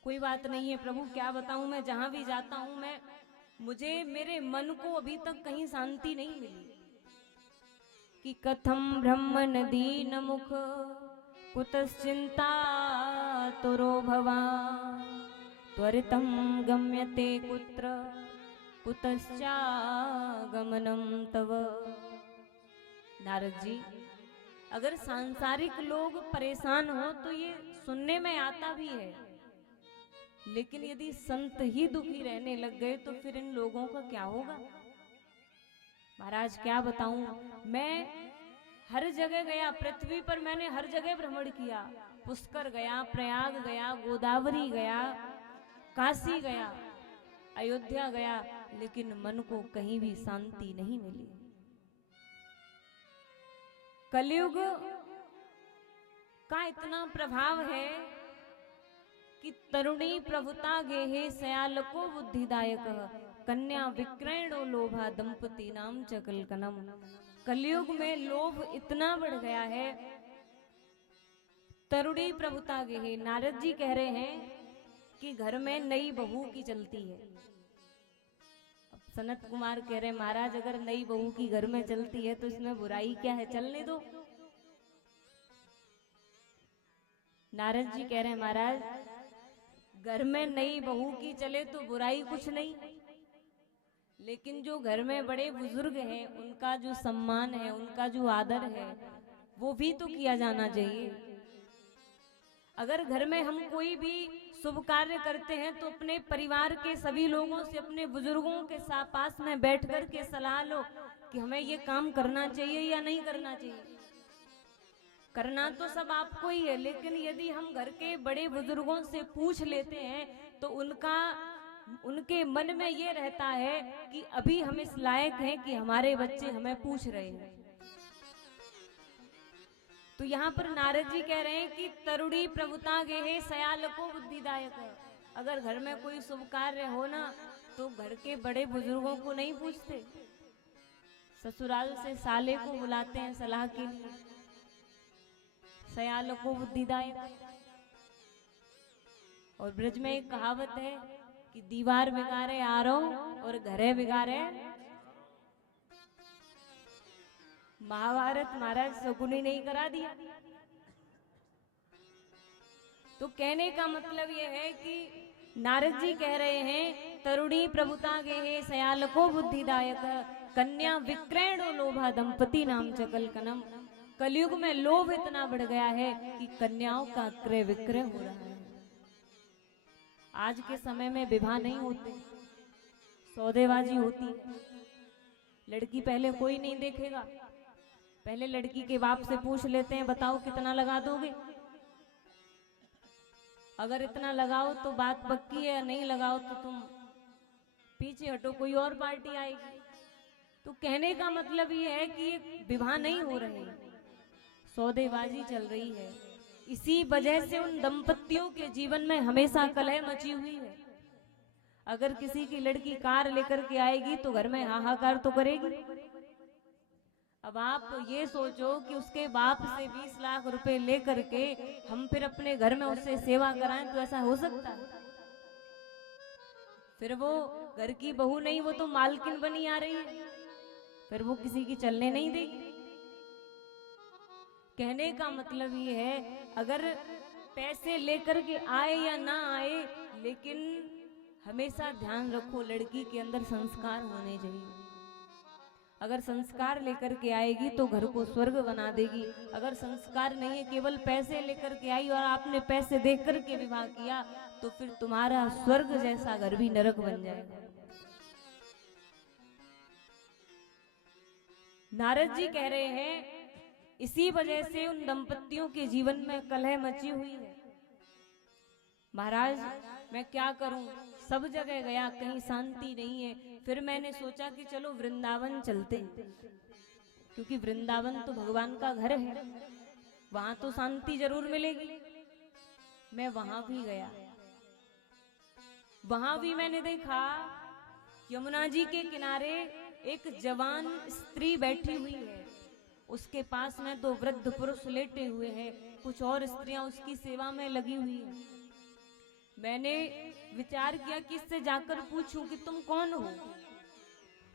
कोई बात नहीं है प्रभु, क्या बताऊं, मैं जहां भी जाता हूं मुझे मेरे मन को अभी तक कहीं शांति नहीं मिली। कि कथम ब्रह्म नदी न मुख कुतश्चिंता तुरो भवान त्वरितम गम्यते कुत्र कुतश्चागमनम तव। नारद जी अगर सांसारिक लोग परेशान हो तो ये सुनने में आता भी है, लेकिन यदि संत ही दुखी रहने लग गए तो फिर इन लोगों का क्या होगा। महाराज क्या बताऊं, मैं हर जगह गया, पृथ्वी पर मैंने हर जगह भ्रमण किया, पुष्कर गया, प्रयाग गया, गोदावरी गया, काशी गया, अयोध्या गया, लेकिन मन को कहीं भी शांति नहीं मिली। कलयुग का इतना प्रभाव है कि तरुणी प्रभुता गेहे सयाल को बुद्धिदायक कन्या विक्रयणो लोभा दंपति नाम चकलकनम। कलयुग में लोभ इतना बढ़ गया है, तरुणी प्रभुता गेहे। नारद जी कह रहे हैं कि घर में नई बहू की चलती है। अब सनत कुमार कह रहे महाराज अगर नई बहू की घर में चलती है तो इसमें बुराई क्या है, चलने दो। नारद जी कह रहे हैं महाराज घर में नई बहू की चले तो बुराई कुछ नहीं, लेकिन जो घर में बड़े बुजुर्ग हैं उनका जो सम्मान है, उनका जो आदर है, वो भी तो किया जाना चाहिए। अगर घर में हम कोई भी शुभ कार्य करते हैं तो अपने परिवार के सभी लोगों से, अपने बुजुर्गों के साथ पास में बैठ कर के सलाह लो कि हमें ये काम करना चाहिए या नहीं करना चाहिए। करना तो सब आपको ही है, लेकिन यदि हम घर के बड़े बुजुर्गों से पूछ लेते हैं तो उनके मन में ये रहता है कि अभी हम इस लायक हैं कि हमारे बच्चे हमें पूछ रहे हैं। तो यहाँ पर नारद जी कह रहे हैं कि तरुणी प्रभुता गेहे सयाल को बुद्धिदायक। अगर घर में कोई शुभ कार्य हो ना तो घर के बड़े बुजुर्गों को नहीं पूछते, ससुराल से साले को बुलाते हैं सलाह के लिए। सयाल को बुद्धिदायक। और ब्रज में एक कहावत है कि दीवार बिगाड़े आरो और घरे बिगाड़े। महाभारत महाराज शकुनी नहीं करा दिया। तो कहने का मतलब यह है कि नारद जी कह रहे हैं तरुणी प्रभुता गेहे सयाल को बुद्धिदायक कन्या विक्रयणो लोभा दंपति नाम चकल कनम। कलयुग में लोभ इतना बढ़ गया है कि कन्याओं का क्रय विक्रय हो रहा है। आज के समय में विवाह नहीं होते, सौदेबाजी होती है। लड़की पहले कोई नहीं देखेगा, पहले लड़की के बाप से पूछ लेते हैं बताओ कितना लगा दोगे। अगर इतना लगाओ तो बात पक्की है, नहीं लगाओ तो तुम पीछे हटो, कोई और पार्टी आएगी। तो कहने का मतलब ये है कि विवाह नहीं हो रहे, सौदेबाजी चल रही है। इसी वजह से उन दंपतियों के जीवन में हमेशा कलह मची हुई है। अगर किसी की लड़की कार लेकर के आएगी तो घर में हाहाकार तो करेगी। अब आप ये सोचो कि उसके बाप से 20 लाख रुपए लेकर के हम फिर अपने घर में उससे सेवा कराएं, तो ऐसा हो सकता है? फिर वो घर की बहू नहीं, वो तो मालकिन बनी आ रही है, फिर वो किसी की चलने नहीं देगी। कहने का मतलब ये है अगर पैसे लेकर के आए या ना आए, लेकिन हमेशा ध्यान रखो लड़की के अंदर संस्कार होने चाहिए। अगर संस्कार लेकर के आएगी तो घर को स्वर्ग बना देगी। अगर संस्कार नहीं है, केवल पैसे लेकर के आई और आपने पैसे देख कर के विवाह किया, तो फिर तुम्हारा स्वर्ग जैसा घर भी नरक बन जाएगा। नारद जी कह रहे हैं इसी वजह से उन दंपतियों के जीवन में कलह मची हुई है। महाराज मैं क्या करूं, सब जगह गया कहीं शांति नहीं है। फिर मैंने सोचा कि चलो वृंदावन चलते, क्योंकि वृंदावन तो भगवान का घर है, वहां तो शांति जरूर मिलेगी। मैं वहां भी गया, वहां भी मैंने देखा यमुना जी के किनारे एक जवान स्त्री बैठी हुई है, उसके पास में 2 वृद्ध पुरुष लेटे हुए हैं, कुछ और स्त्रियां उसकी सेवा में लगी हुई हैं। मैंने विचार किया कि इससे जाकर पूछूं कि तुम कौन हो।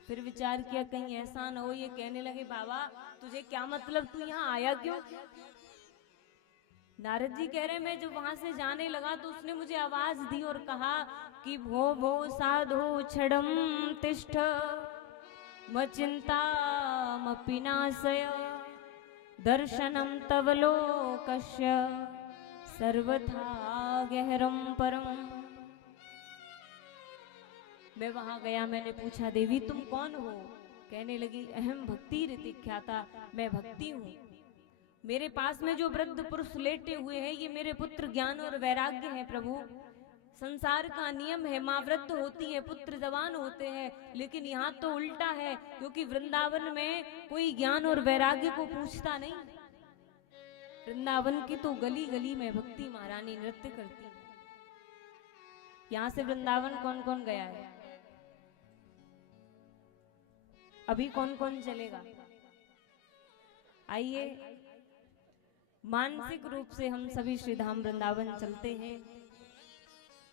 फिर विचार किया कहीं ऐसा न हो ये कहने लगे बाबा तुझे क्या मतलब, तू यहाँ आया क्यों? नारद जी कह रहे मैं जब वहां से जाने लगा तो उसने मुझे आवाज दी और कहा कि भो भो साधो छड़म तिष्ठ मचिंता मपिनाशय दर्शनम तव लोकस्य सर्वथा गहरम परम। मैं वहां गया, मैंने पूछा देवी तुम कौन हो? कहने लगी अहम भक्ति रीति ख्याता, मैं भक्ति हूँ। मेरे पास में जो वृद्ध पुरुष लेटे हुए हैं ये मेरे पुत्र ज्ञान और वैराग्य हैं प्रभु। संसार का नियम है, माँ वृद्ध होती है, पुत्र जवान होते हैं, लेकिन यहाँ तो उल्टा है, क्योंकि वृंदावन में कोई ज्ञान और वैराग्य को पूछता नहीं। वृंदावन की तो गली गली में भक्ति महारानी नृत्य करती है। यहाँ से वृंदावन कौन कौन गया है? अभी कौन कौन चलेगा? आइए मानसिक रूप से हम सभी श्री धाम वृंदावन चलते हैं।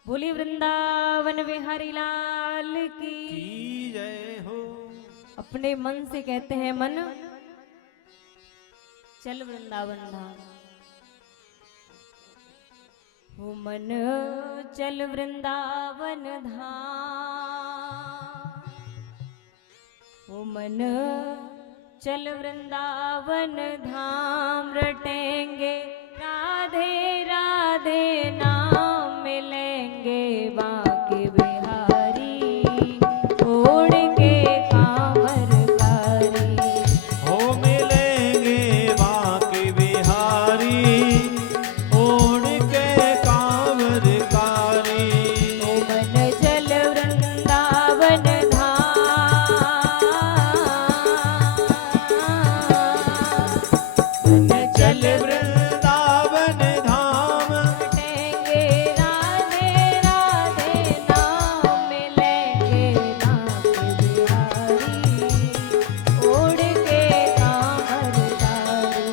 बोले वृंदावन बिहारी लाल की जय हो। अपने मन से कहते हैं मन चल वृंदावन धाम। हो मन चल वृंदावन धाम, हो मन चल वृंदावन धाम, रटेंगे राधे राधे नाम, मिलेंगे बांके बिहारी ओढ़ के कांवरकारी। हो मिलेंगे बांके बिहारी ओढ़ के कांवरकारी। ओ मन चल वृंदावन धाम, चल वृंदावन धाम, रटेंगे राधे राधे नाम, मिलेंगे बांके बिहारी ओढ़ के कांवरकारी।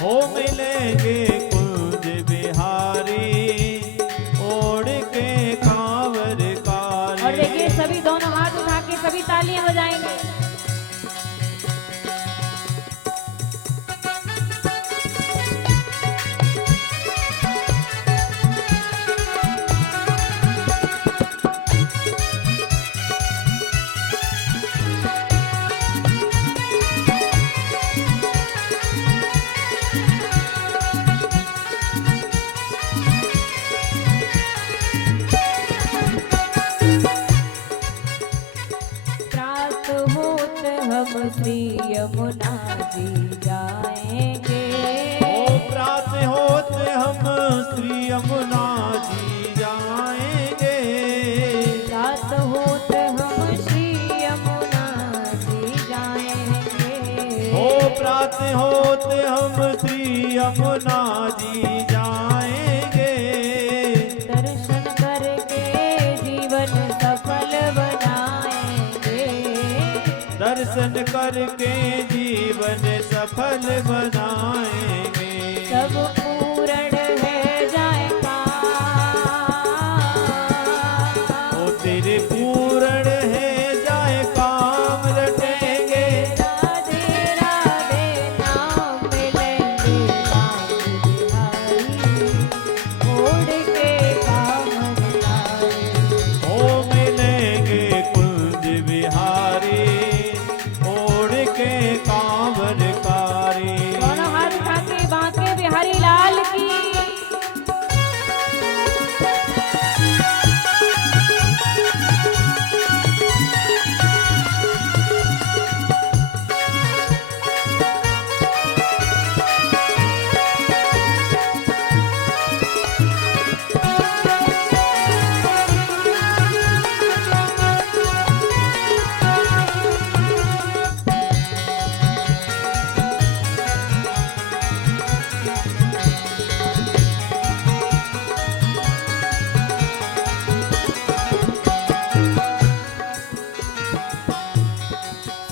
हो मिलेंगे कुंज बिहारी ओढ़ के कांवरकारी। और देखिए सभी दोनों हाथ उठा के सभी तालियां बजाएंगे। प्रात होत हम श्री यमुना जी जाएंगे, हो प्रात होत हम श्री यमुना जी जाएंगे। प्रात होत हम श्री यमुना जी जाएंगे। हो प्रात होत हम श्री यमुना जी जाएंगे। दर्शन करके जीवन सफल बनाएंगे, दर्शन करके जीवन सफल बनाएंगे। सब पूर्ण है जाए काम, ओ तेरे पूर्ण है जाए काम, रटेंगे राधे राधे नाम, मिलेंगे बांके बिहारी ओढ़ के कांवरकारी। हो मिलेंगे कुंज बिहारी ओढ़ के कांवरकारी। दोनों हाथ उठा के बांके बिहारी लाल की।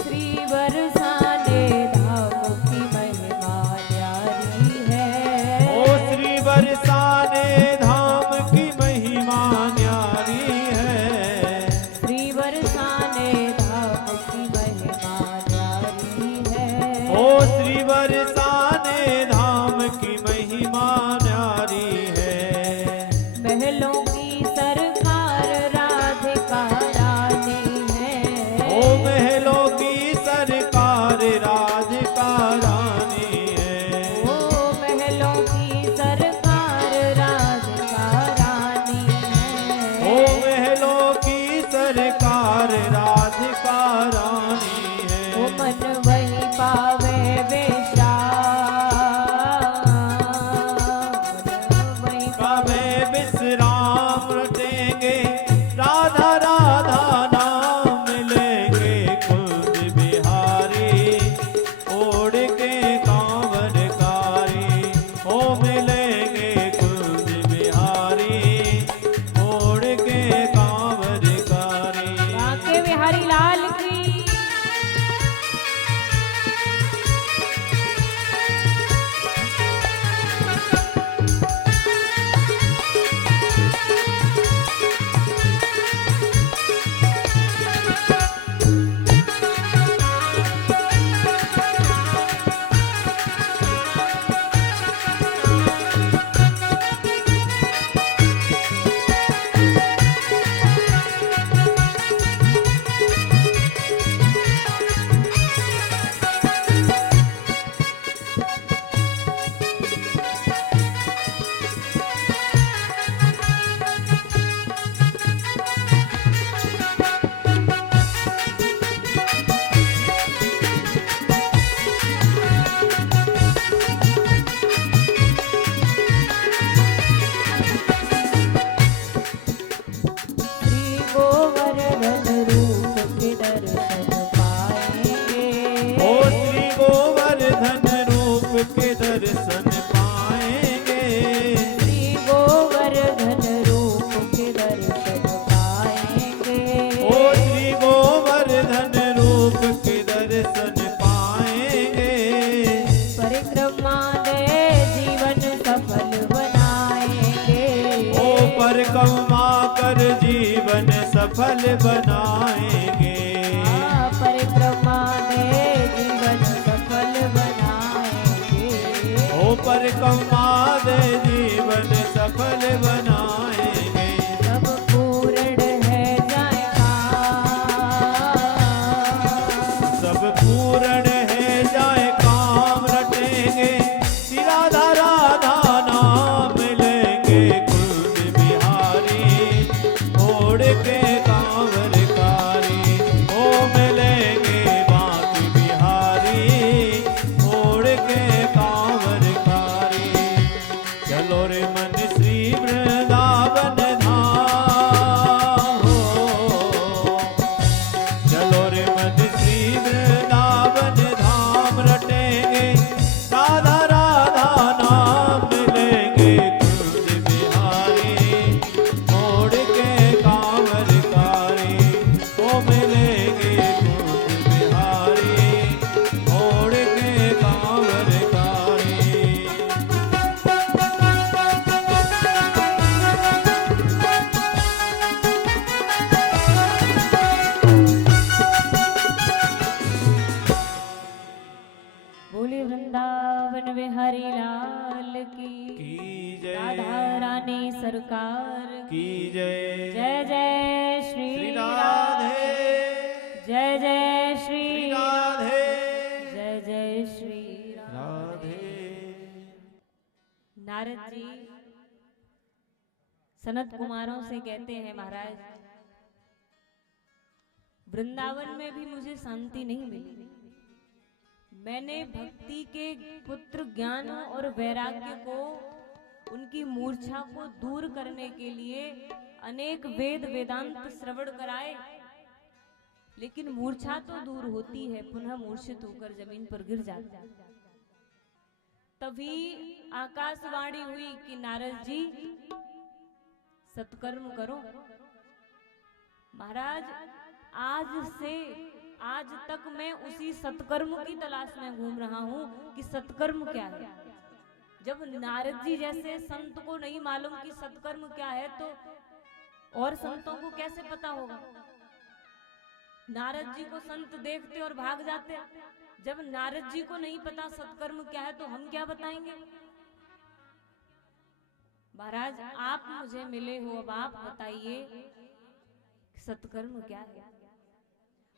श्री बरसाने धाम की महिमा न्यारी है, ओ श्री बरसाने धाम की महिमा न्यारी है। श्री बरसाने धाम की महिमा न्यारी है। ओ श्री बरसाने धाम की महिमा न्यारी है। महलों की सरकार राधिका रानी है, ओ महलों की सरकार राधिका रानी है। ओ दर्शन पाएंगे। श्री गोवर्धन रूप के दर्शन पाएंगे। ओ श्री गोवर्धन रूप के दर्शन पाएंगे। परिक्रमा दे जीवन सफल बनाएंगे। ओ परिक्रमा कर जीवन सफल बनाएंगे। परिक्रमा दे जीवन सफल बनाएंगे। ओ परिक्रमा दे जीवन सफल बनाएंगे। सब पूर्ण है जाए काम। सब पूर्ण है जाए काम रटेंगे। श्री राधा राधा नाम लेंगे। कुंज बिहारी ओढ़ के कांवरकारी। ओ मिलेंगे बांके बिहारी ओढ़ के कांवरकारी। चलो रे मन श्री वृंदावन धाम हो। चलो रे मन श्री वृंदावन धाम रटेंगे। राधा राधा नाम लेंगे। कुंज बिहारी ओढ़ के कांवरकारी। ओ मिलेंगे कुंज बिहारी ओढ़ के कांवरकारी। बोले वृंदावन बिहारी लाल की। जय राधा रानी सरकार की जय। जय जय श्री श्री राधे जय जय श्री श्री राधे जय जय श्री राधे। नारद जी सनत कुमारों से कहते हैं, महाराज वृंदावन में भी मुझे शांति नहीं मिली। मैंने भक्ति के पुत्र ज्ञान और वैराग्य को, उनकी मूर्छा को दूर करने के लिए अनेक वेद वेदांत श्रवण कराए, लेकिन मूर्छा तो दूर होती है, पुनः मूर्छित होकर जमीन पर गिर जाता है। तभी आकाशवाणी हुई कि नारद जी सत्कर्म करो। महाराज आज तक मैं उसी सत्कर्म की तलाश में घूम रहा हूँ कि सत्कर्म क्या है। जब नारद जी जैसे संत को नहीं मालूम कि सत्कर्म क्या है, तो और संतों को कैसे पता होगा। नारद जी को संत देखते और भाग जाते। जब नारद जी को नहीं पता सत्कर्म क्या है, तो हम क्या बताएंगे। महाराज आप मुझे मिले हो, अब आप बताइए सत्कर्म क्या है।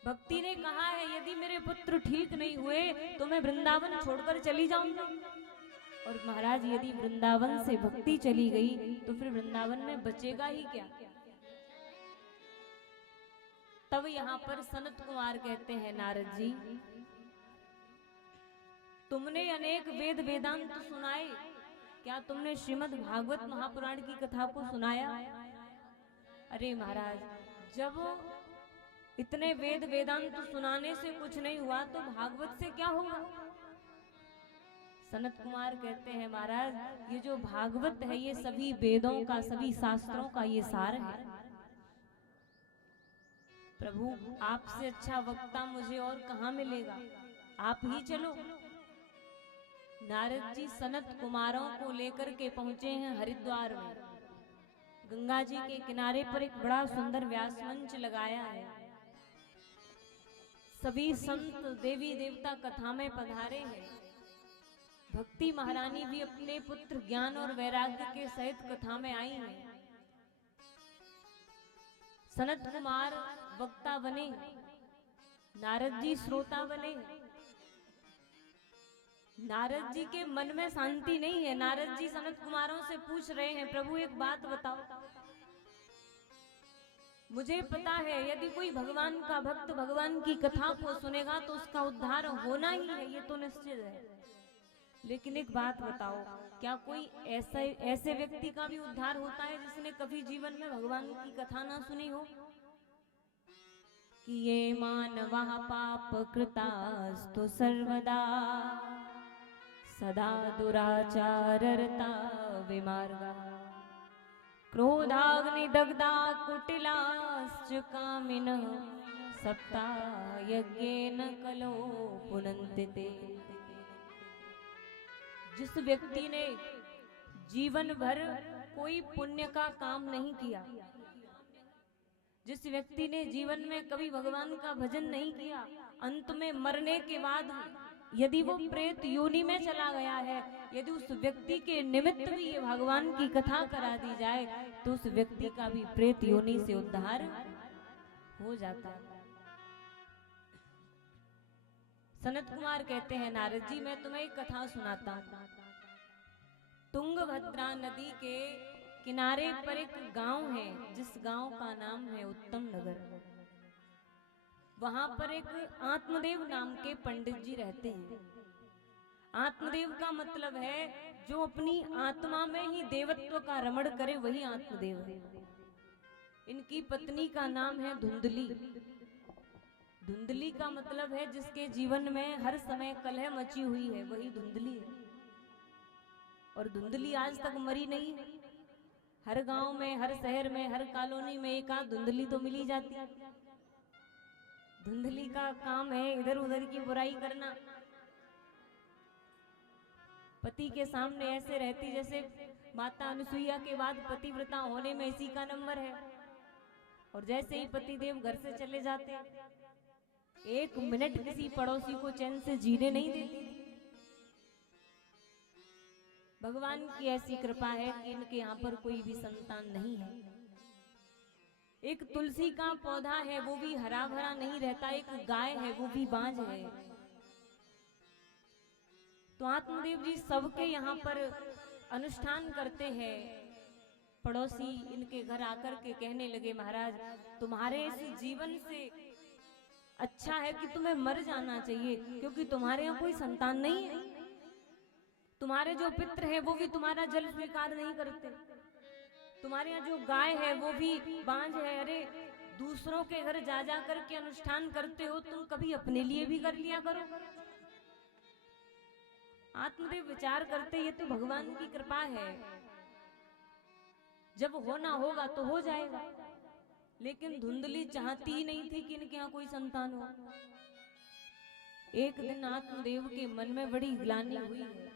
भक्ति ने कहा है, यदि मेरे पुत्र ठीक नहीं हुए तो मैं वृंदावन छोड़कर चली जाऊंगा। और महाराज यदि वृंदावन से भक्ति चली गई तो फिर वृंदावन में बचेगा ही क्या। तब यहाँ पर सनत कुमार कहते हैं, नारद जी तुमने अनेक वेद वेदांत सुनाए, क्या तुमने श्रीमद् भागवत महापुराण की कथा को सुनाया। अरे महाराज जब इतने वेद वेदांत सुनाने से कुछ नहीं हुआ तो भागवत से क्या होगा। सनत कुमार कहते हैं, महाराज ये जो भागवत है ये सभी वेदों का, सभी शास्त्रों का ये सार है। प्रभु आपसे अच्छा वक्ता मुझे और कहाँ मिलेगा, आप ही चलो। नारद जी सनत कुमारों को लेकर के पहुंचे हैं हरिद्वार में। गंगा जी के किनारे पर एक बड़ा सुंदर व्यास मंच लगाया है। सभी संत देवी देवता कथा में पधारे हैं। भक्ति महारानी भी अपने पुत्र ज्ञान और वैराग्य के सहित कथा में आई हैं। सनत कुमार वक्ता बने, नारद जी श्रोता बने। नारद जी के मन में शांति नहीं है। नारद जी सनत कुमारों से पूछ रहे हैं, प्रभु एक बात बताओ, मुझे पता है यदि कोई भगवान का भक्त भगवान की कथा को सुनेगा तो उसका उद्धार होना ही है, ये तो निश्चित है। लेकिन एक बात बताओ, क्या कोई ऐसे व्यक्ति का भी उद्धार होता है जिसने कभी जीवन में भगवान की कथा ना सुनी हो। कि ये मानवा पाप कृतास्तु सर्वदा सदा दुराचाररता विमार्गा क्रोधाग्निदग्धा कुटिलाश्च कामिनः सप्ता यज्ञेन कलो पुनन्ति ते। जिस व्यक्ति ने जीवन भर कोई पुण्य का काम नहीं किया, जिस व्यक्ति ने जीवन में कभी भगवान का भजन नहीं किया, अंत में मरने के बाद यदि वो प्रेत योनि में चला गया है, यदि उस व्यक्ति के निमित्त भी ये भगवान की कथा करा दी जाए तो उस व्यक्ति का भी प्रेत योनि से उद्धार हो जाता है। सनत कुमार कहते हैं, नारद जी मैं तुम्हें एक कथा सुनाता हूँ। तुंगभद्रा नदी के किनारे पर एक गांव है, जिस गांव का नाम है उत्तम नगर। वहां पर एक आत्मदेव नाम के पंडित जी रहते हैं। आत्मदेव का मतलब है जो अपनी आत्मा में ही देवत्व का रमण करे, वही आत्मदेव है। इनकी पत्नी का नाम है धुंधली। धुंधली का मतलब है जिसके जीवन में हर समय कलह मची हुई है, वही धुंधली है। और धुंधली आज तक मरी नहीं है। हर गांव में, हर शहर में, हर कॉलोनी में एक आध धुंधली तो मिली जाती है। धुंधली का काम है इधर उधर की बुराई करना। पति के सामने ऐसे रहती जैसे माता अनुसुईया के बाद पतिव्रता होने में इसी का नंबर है। और जैसे ही पतिदेव घर से चले जाते, एक मिनट किसी पड़ोसी को चैन से जीने नहीं देती। भगवान की ऐसी कृपा है कि इनके यहाँ पर कोई भी संतान नहीं है। एक तुलसी का पौधा है, वो भी हरा भरा नहीं रहता। एक गाय है, वो भी बांझ है। तो आत्मदेव जी सबके यहाँ पर अनुष्ठान करते हैं। पड़ोसी इनके घर आकर के कहने लगे, महाराज तुम्हारे इस जीवन से अच्छा है कि तुम्हें मर जाना चाहिए, क्योंकि तुम्हारे यहाँ कोई संतान नहीं है। तुम्हारे जो पितृ है वो भी तुम्हारा जल स्वीकार नहीं करते। तुम्हारे यहाँ जो गाय है वो भी बांझ है। अरे दूसरों के घर जा जा करके अनुष्ठान करते हो, तुम कभी अपने लिए भी कर लिया करो। आत्मदेव विचार करते, ये तो भगवान की कृपा है, जब होना होगा तो हो जाएगा। लेकिन धुंधली चाहती ही नहीं थी कि इनके यहाँ कोई संतान हो। एक दिन आत्मदेव के मन में बड़ी ग्लानि हुई है।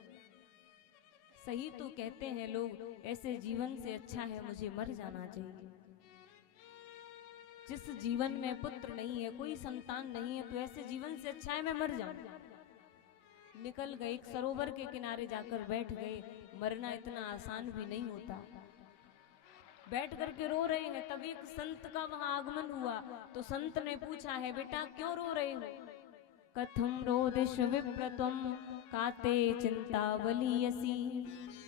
सही तो कहते हैं लोग, ऐसे जीवन से अच्छा है मुझे मर जाना चाहिए। जिस जीवन में पुत्र नहीं है, कोई संतान नहीं है, तो ऐसे जीवन से अच्छा है मैं मर जाऊं। निकल गए, एक सरोवर के किनारे जाकर बैठ गए। मरना इतना आसान भी नहीं होता। बैठ करके रो रहे हैं, तभी एक संत का वहां आगमन हुआ। तो संत ने पूछा है, बेटा क्यों रो रहे हो? कथम रोदिष विप्रत्वम काते चिंतावलीयसी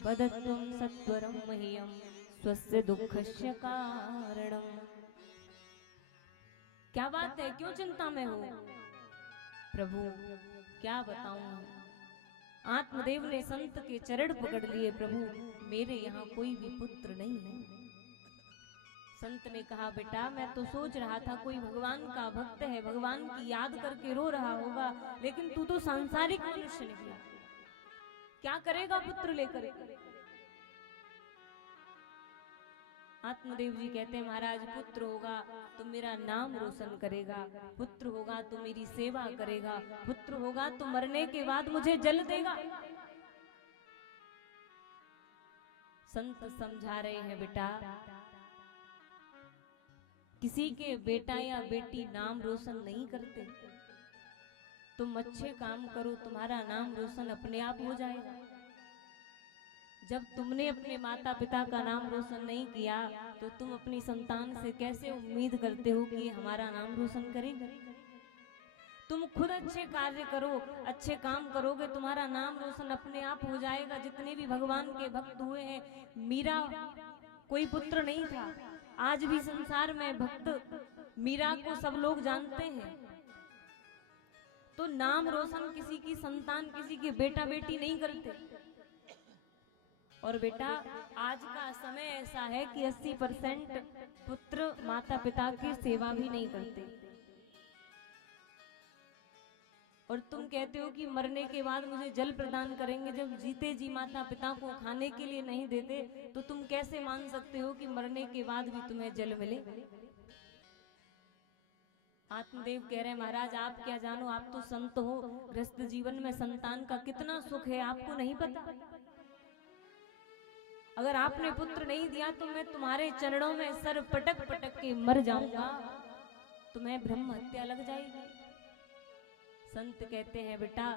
वदत्वं सत्वरं मह्यं स्वस्य दुःखस्य कारणम्। क्या बात है, क्यों चिंता में हो? प्रभु क्या बताऊं। आत्मदेव ने संत के चरण पकड़ लिए, प्रभु मेरे यहाँ कोई भी पुत्र नहीं है। संत ने कहा, बेटा मैं तो सोच रहा था कोई भगवान का भक्त है, भगवान की याद करके रो रहा होगा, लेकिन तू तो सांसारिक मनुष्य निकला। क्या करेगा पुत्र लेकर? आत्मदेव जी कहते हैं, महाराज पुत्र होगा तो मेरा नाम रोशन करेगा, पुत्र होगा तो मेरी सेवा करेगा, पुत्र होगा तो मरने के बाद मुझे जल देगा। संत समझा रहे हैं, बेटा किसी के बेटा या बेटी नाम रोशन नहीं करते। तुम अच्छे काम करो, तुम्हारा नाम रोशन अपने आप हो जाएगा। जब तुमने अपने माता पिता का नाम रोशन नहीं किया, तो तुम अपनी संतान से कैसे उम्मीद करते हो कि हमारा नाम रोशन करेंगे? तुम खुद अच्छे कार्य करो, अच्छे काम करोगे, तुम्हारा नाम रोशन अपने आप हो जाएगा। जितने भी भगवान के भक्त हुए हैं, मीरा कोई पुत्र नहीं था, आज भी संसार में भक्त मीरा को सब लोग जानते हैं। तो नाम रोशन किसी की संतान, किसी के बेटा बेटी नहीं करते। और बेटा आज का समय ऐसा है कि 80% पुत्र माता पिता की सेवा भी नहीं करते। और तुम कहते हो कि मरने के बाद मुझे जल प्रदान करेंगे, जब जीते जी माता पिता को खाने के लिए नहीं देते, तो तुम कैसे मान सकते हो कि मरने के बाद भी तुम्हें जल मिले? आत्मदेव कह रहे हैं महाराज आप क्या जानो, आप तो संत हो, गृहस्थ जीवन में संतान का कितना सुख है आपको नहीं पता। अगर आपने पुत्र नहीं दिया तो मैं तुम्हारे चरणों में सर पटक पटक के मर जाऊंगा, तुम्हें ब्रह्म हत्या लग जाएगी। संत कहते हैं बेटा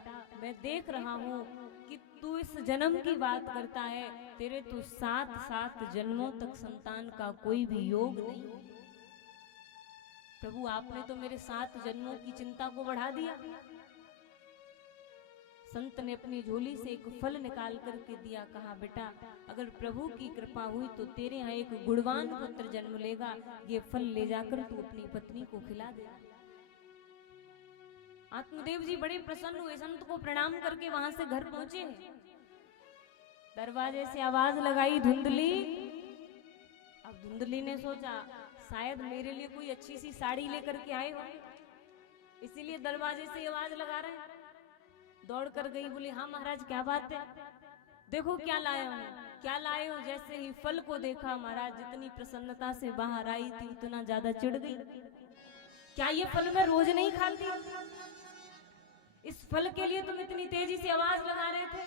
मैं देख रहा हूँ कि तू इस जन्म की बात करता है, तेरे तो 7 जन्मों तक संतान का कोई भी योग नहीं। प्रभु आपने तो मेरे 7 जन्मों की चिंता को बढ़ा दिया। संत ने अपनी झोली से एक फल निकाल करके दिया, कहा बेटा अगर प्रभु की कृपा हुई तो तेरे यहाँ एक गुणवान पुत्र जन्म लेगा, ये फल ले जाकर तू अपनी पत्नी को खिला दे। आत्मदेव जी बड़े प्रसन्न हुए, संत को प्रणाम करके वहां से घर पहुंचे। दरवाजे से आवाज लगाई धुंधली। अब धुंधली ने सोचा शायद मेरे लिए कोई अच्छी सी साड़ी लेकर के आए हो, इसीलिए दरवाजे से आवाज लगा रहे हैं। दौड़ कर गई, बोली हाँ महाराज क्या बात है, देखो क्या लाया हूँ। क्या लाए हो? जैसे ही फल को देखा महाराज जितनी प्रसन्नता से बाहर आई थी उतना ज्यादा चिढ़ गई। क्या ये फल मैं रोज नहीं खाती? इस फल के लिए तुम इतनी तेजी से आवाज लगा रहे थे।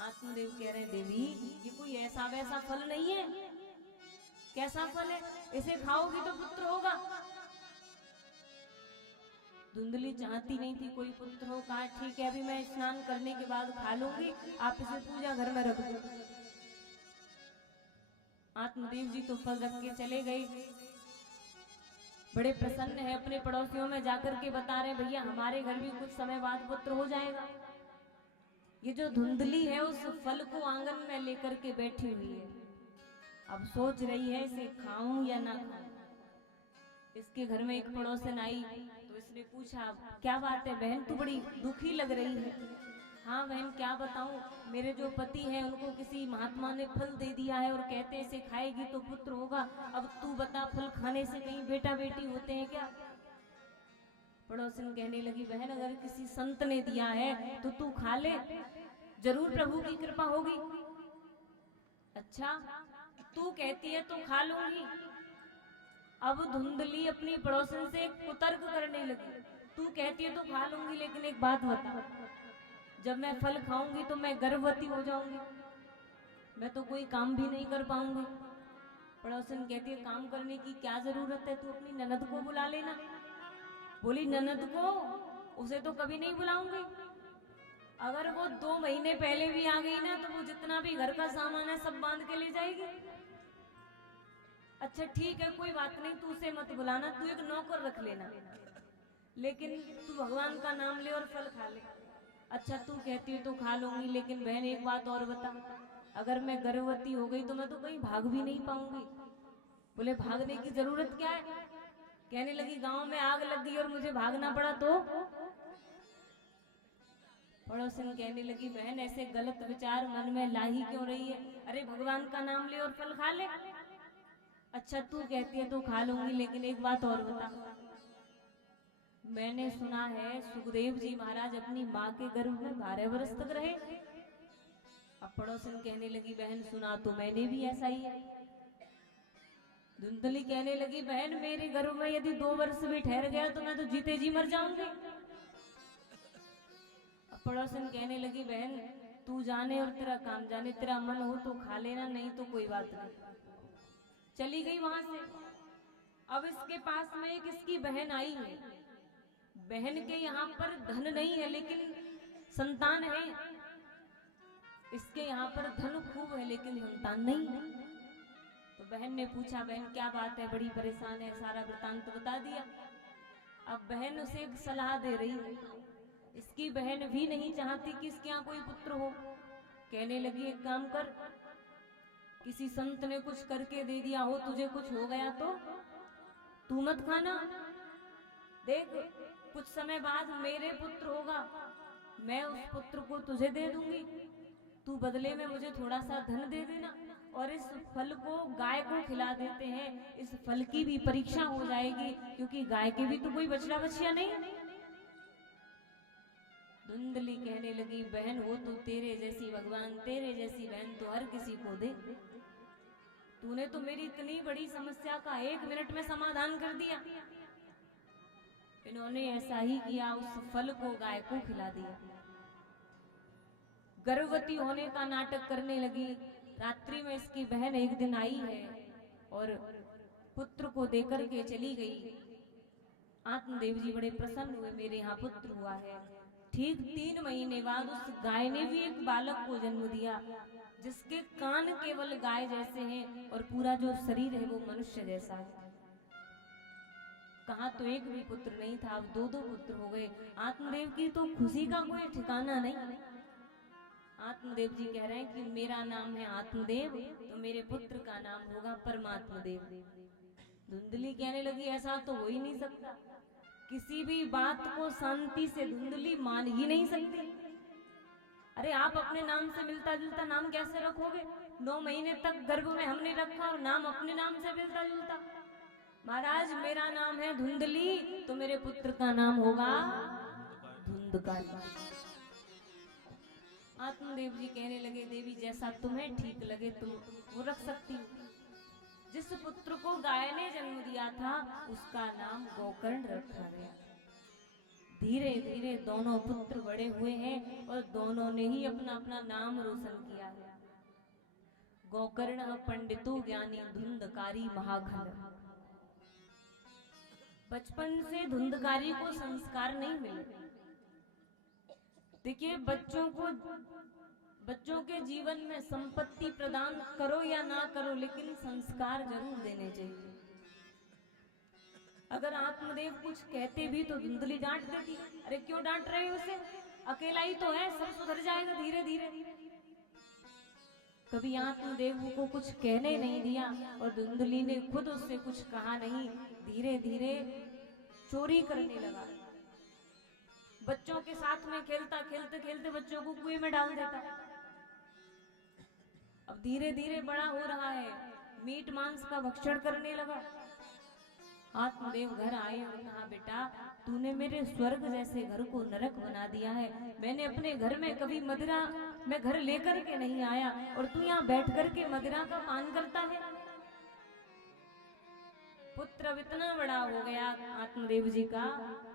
आत्मदेव कह रहे देवी ये कोई ऐसा वैसा फल नहीं है। कैसा फल है? इसे खाओगी तो पुत्र होगा। धुंधली चाहती नहीं थी कोई पुत्र हो। कहा ठीक है अभी मैं स्नान करने के बाद खा लूंगी, आप इसे पूजा घर में रख दो। आत्मदेव जी तो फल रख के चले गए। बड़े प्रसन्न है, अपने पड़ोसियों में जाकर के बता रहे भैया हमारे घर भी कुछ समय बाद पुत्र हो जाएगा। ये जो धुंधली है उस फल को आंगन में लेकर के बैठी हुई है। अब सोच रही है इसे खाऊं या ना खाऊं। इसके घर में एक पड़ोसन आई तो इसने पूछा क्या बात है बहन, तू बड़ी दुखी लग रही है। हाँ बहन क्या बताऊं, मेरे जो पति हैं उनको किसी महात्मा ने फल दे दिया है और कहते हैं इसे खाएगी तो पुत्र होगा। अब तू बता फल खाने से कहीं बेटा बेटी होते हैं क्या? पड़ोसन कहने लगी बहन अगर किसी संत ने दिया है तो तू खा ले, जरूर प्रभु की कृपा होगी। अच्छा तू कहती है तो खा लूंगी। अब धुंधली अपनी पड़ोसन से कुतर्क करने लगी, तू कहती है तो खा लूंगी लेकिन एक बात बता, जब मैं फल खाऊंगी तो मैं गर्भवती हो जाऊंगी, मैं तो कोई काम भी नहीं कर पाऊंगी। पड़ोसन कहती है काम करने की क्या जरूरत है, तू अपनी ननद को बुला लेना। बोली ननद को? उसे तो कभी नहीं बुलाऊंगी। अगर वो 2 महीने पहले भी आ गई ना तो वो जितना भी घर का सामान है सब बांध के ले जाएगी। अच्छा ठीक है कोई बात नहीं, तू उसे मत बुलाना, तू एक नौकर रख लेना, लेकिन तू भगवान का नाम ले और फल खा ले। अच्छा तू कहती है तो खा लूंगी, लेकिन बहन एक बात और बता, अगर मैं गर्भवती हो गई तो मैं तो कहीं भाग भी नहीं पाऊंगी। बोले भागने की जरूरत क्या है? कहने लगी गांव में आग लग गई और मुझे भागना पड़ा तो? पड़ोसन कहने लगी बहन ऐसे गलत विचार मन में ला ही क्यों रही है? अरे भगवान का नाम ले और फल खा ले। अच्छा तू कहती है तो खा लूंगी, लेकिन एक बात और बता, मैंने सुना है सुखदेव जी महाराज अपनी माँ के गर्भ में 12 वर्ष तक रहे। अब पड़ोसन कहने लगी बहन सुना तो मैंने भी ऐसा ही है। धुंधली कहने लगी बहन मेरे गर्भ में यदि 2 वर्ष भी ठहर गया तो मैं तो जीते जी मर जाऊंगी। अब पड़ोसन कहने लगी बहन तू जाने और तेरा काम जाने, तेरा मन हो तो खा लेना, नहीं तो कोई बात नहीं। चली गई वहां से। अब इसके पास में एक इसकी बहन आई है। बहन के यहाँ पर धन नहीं है लेकिन संतान है, इसके यहाँ पर धन खूब है लेकिन संतान नहीं है। तो बहन ने पूछा बहन क्या बात है, बड़ी परेशान है, सारा वृतांत बता दिया। अब बहन उसे एक सलाह दे रही है। इसकी बहन भी नहीं चाहती कि इसके यहाँ कोई पुत्र हो। कहने लगी एक काम कर, किसी संत ने कुछ करके दे दिया हो, तुझे कुछ हो गया तो तू मत खाना। देख कुछ समय बाद मेरे पुत्र होगा, मैं उस पुत्र को तुझे दे दूंगी, तू बदले में मुझे थोड़ा सा धन दे देना, और इस फल को गाय को खिला देते हैं, इस फल की भी परीक्षा हो जाएगी, क्योंकि गाय के भी तो कोई बछड़ा बछिया नहीं। धुंधली कहने लगी, बहन हो तो तेरे जैसी भगवान, तेरे जैसी बहन तो हर किसी को दे। तूने तो मेरी इतनी बड़ी समस्या का 1 मिनट में समाधान कर दिया। इन्होंने ऐसा ही किया, उस फल को गाय को खिला दिया। गर्भवती होने का नाटक करने लगी। रात्रि में इसकी बहन एक दिन आई है और पुत्र को देकर के चली गई। आत्मदेव जी बड़े प्रसन्न हुए, मेरे यहाँ पुत्र हुआ है। ठीक 3 महीने बाद उस गाय ने भी एक बालक को जन्म दिया, जिसके कान केवल गाय जैसे हैं और पूरा जो शरीर है वो मनुष्य जैसा है। कहा तो एक भी पुत्र नहीं था, अब 2-2 पुत्र हो गए। आत्मदेव की तो खुशी का कोई ठिकाना नहीं। आत्मदेव जी कह रहे हैं कि मेरा नाम है आत्मदेव, तो मेरे पुत्र का नाम होगा परमात्मदेव। धुंधली कहने लगी, ऐसा तो हो ही नहीं सकता। किसी भी बात को शांति से धुंधली मान ही नहीं सकती। अरे आप अपने नाम से मिलता जुलता नाम कैसे रखोगे? 9 महीने तक गर्भ में हमने रखा और नाम अपने नाम से मिलता जुलता। महाराज मेरा नाम है धुंधली, तो मेरे पुत्र का नाम होगा धुंधकारी। आत्मदेव जी कहने लगे, देवी जैसा तुम्हें ठीक लगे तुम वो रख सकती हो। जिस पुत्र को गाय ने जन्म दिया था उसका नाम गोकर्ण रखा गया। धीरे धीरे दोनों पुत्र बड़े हुए हैं और दोनों ने ही अपना अपना नाम रोशन किया है। गोकर्ण पंडितो ज्ञानी धुंधकारी महाघन। बचपन से धुंधकारी को संस्कार नहीं मिले। देखिए बच्चों के जीवन में संपत्ति प्रदान करो या ना करो, लेकिन संस्कार जरूर देने चाहिए। अगर आत्मदेव कुछ कहते भी तो धुंधली डांट देती, अरे क्यों डांट रहे हो उसे, अकेला ही तो है, सब सुधर जाएगा धीरे धीरे। कभी आत्मदेव को कुछ कहने नहीं दिया और धुंधली ने खुद उससे कुछ कहा नहीं। धीरे धीरे चोरी करने लगा। बच्चों के साथ में खेलता खेलते बच्चों को कुएं में डाल देता। अब धीरे धीरे बड़ा हो रहा है, मीट मांस का भक्षण करने लगा। आत्मदेव घर आए और कहा, बेटा तूने मेरे स्वर्ग जैसे घर को नरक बना दिया है। मैंने अपने घर में कभी मदिरा मैं घर लेकर के नहीं आया और तू यहाँ बैठ कर के मदिरा का पान करता है। पुत्र अब इतना बड़ा हो गया आत्मदेव जी का,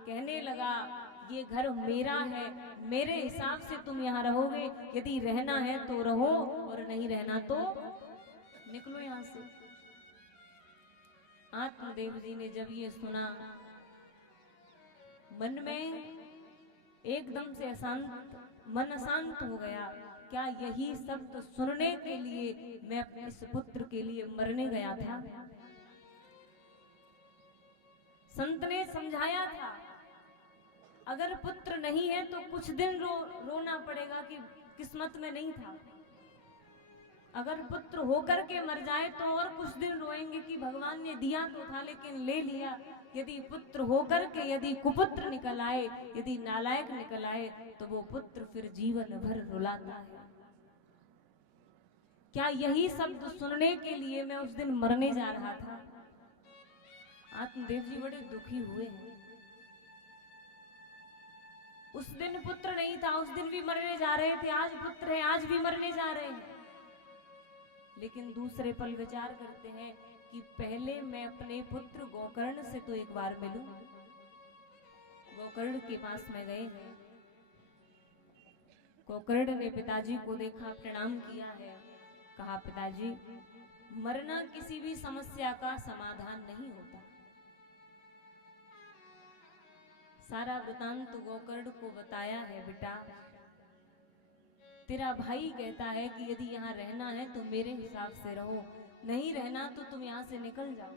कहने लगा ये घर मेरा है, मेरे हिसाब से तुम यहाँ रहोगे। यदि रहना है तो रहो और नहीं रहना तो निकलो यहाँ से। आत्मदेव जी ने जब ये सुना, मन में एकदम से मन अशांत हो गया। क्या यही शब्द सुनने के लिए मैं अपने इस पुत्र के लिए मरने गया था? संत ने समझाया था, अगर पुत्र नहीं है तो कुछ दिन रोना पड़ेगा कि किस्मत में नहीं था। अगर पुत्र होकर के मर जाए तो और कुछ दिन रोएंगे कि भगवान ने दिया तो था लेकिन ले लिया। यदि पुत्र होकर के यदि कुपुत्र निकल आए, यदि नालायक निकल आए, तो वो पुत्र फिर जीवन भर रुलाता है। क्या यही शब्द सुनने के लिए मैं उस दिन मरने जा रहा था? आत्मदेव जी बड़े दुखी हुए हैं। उस दिन पुत्र नहीं था, उस दिन भी मरने जा रहे थे। आज पुत्र है, आज भी मरने जा रहे हैं। लेकिन दूसरे पल विचार करते हैं कि पहले मैं अपने पुत्र गोकर्ण से तो एक बार मिलूं। गोकर्ण के पास में गए हैं। गोकर्ण ने पिताजी को देखा, प्रणाम किया है। कहा, पिताजी मरना किसी भी समस्या का समाधान नहीं होता। सारा वृतांत गोकर्ण को बताया है। बेटा तेरा भाई कहता है कि यदि यहाँ रहना है तो मेरे हिसाब से रहो, नहीं रहना तो तुम यहाँ से निकल जाओ।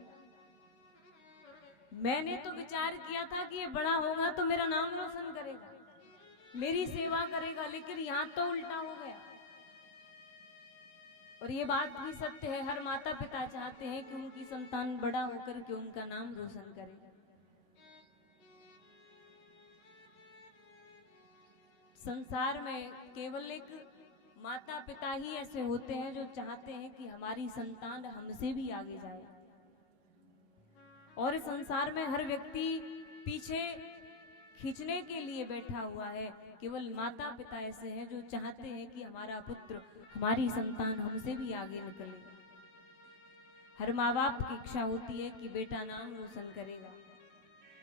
मैंने तो विचार किया था कि ये बड़ा होगा तो मेरा नाम रोशन करेगा, मेरी सेवा करेगा, लेकिन यहाँ तो उल्टा हो गया। और ये बात भी सत्य है, हर माता पिता चाहते हैं कि उनकी संतान बड़ा होकर के उनका नाम रोशन करे। संसार में केवल एक माता पिता ही ऐसे होते हैं जो चाहते हैं कि हमारी संतान हमसे भी आगे जाए। और संसार में हर व्यक्ति पीछे खींचने के लिए बैठा हुआ है केवल माता पिता ऐसे हैं जो चाहते हैं कि हमारा पुत्र, हमारी संतान हमसे भी आगे निकले। हर माँ बाप की इच्छा होती है कि बेटा नाम रोशन करेगा,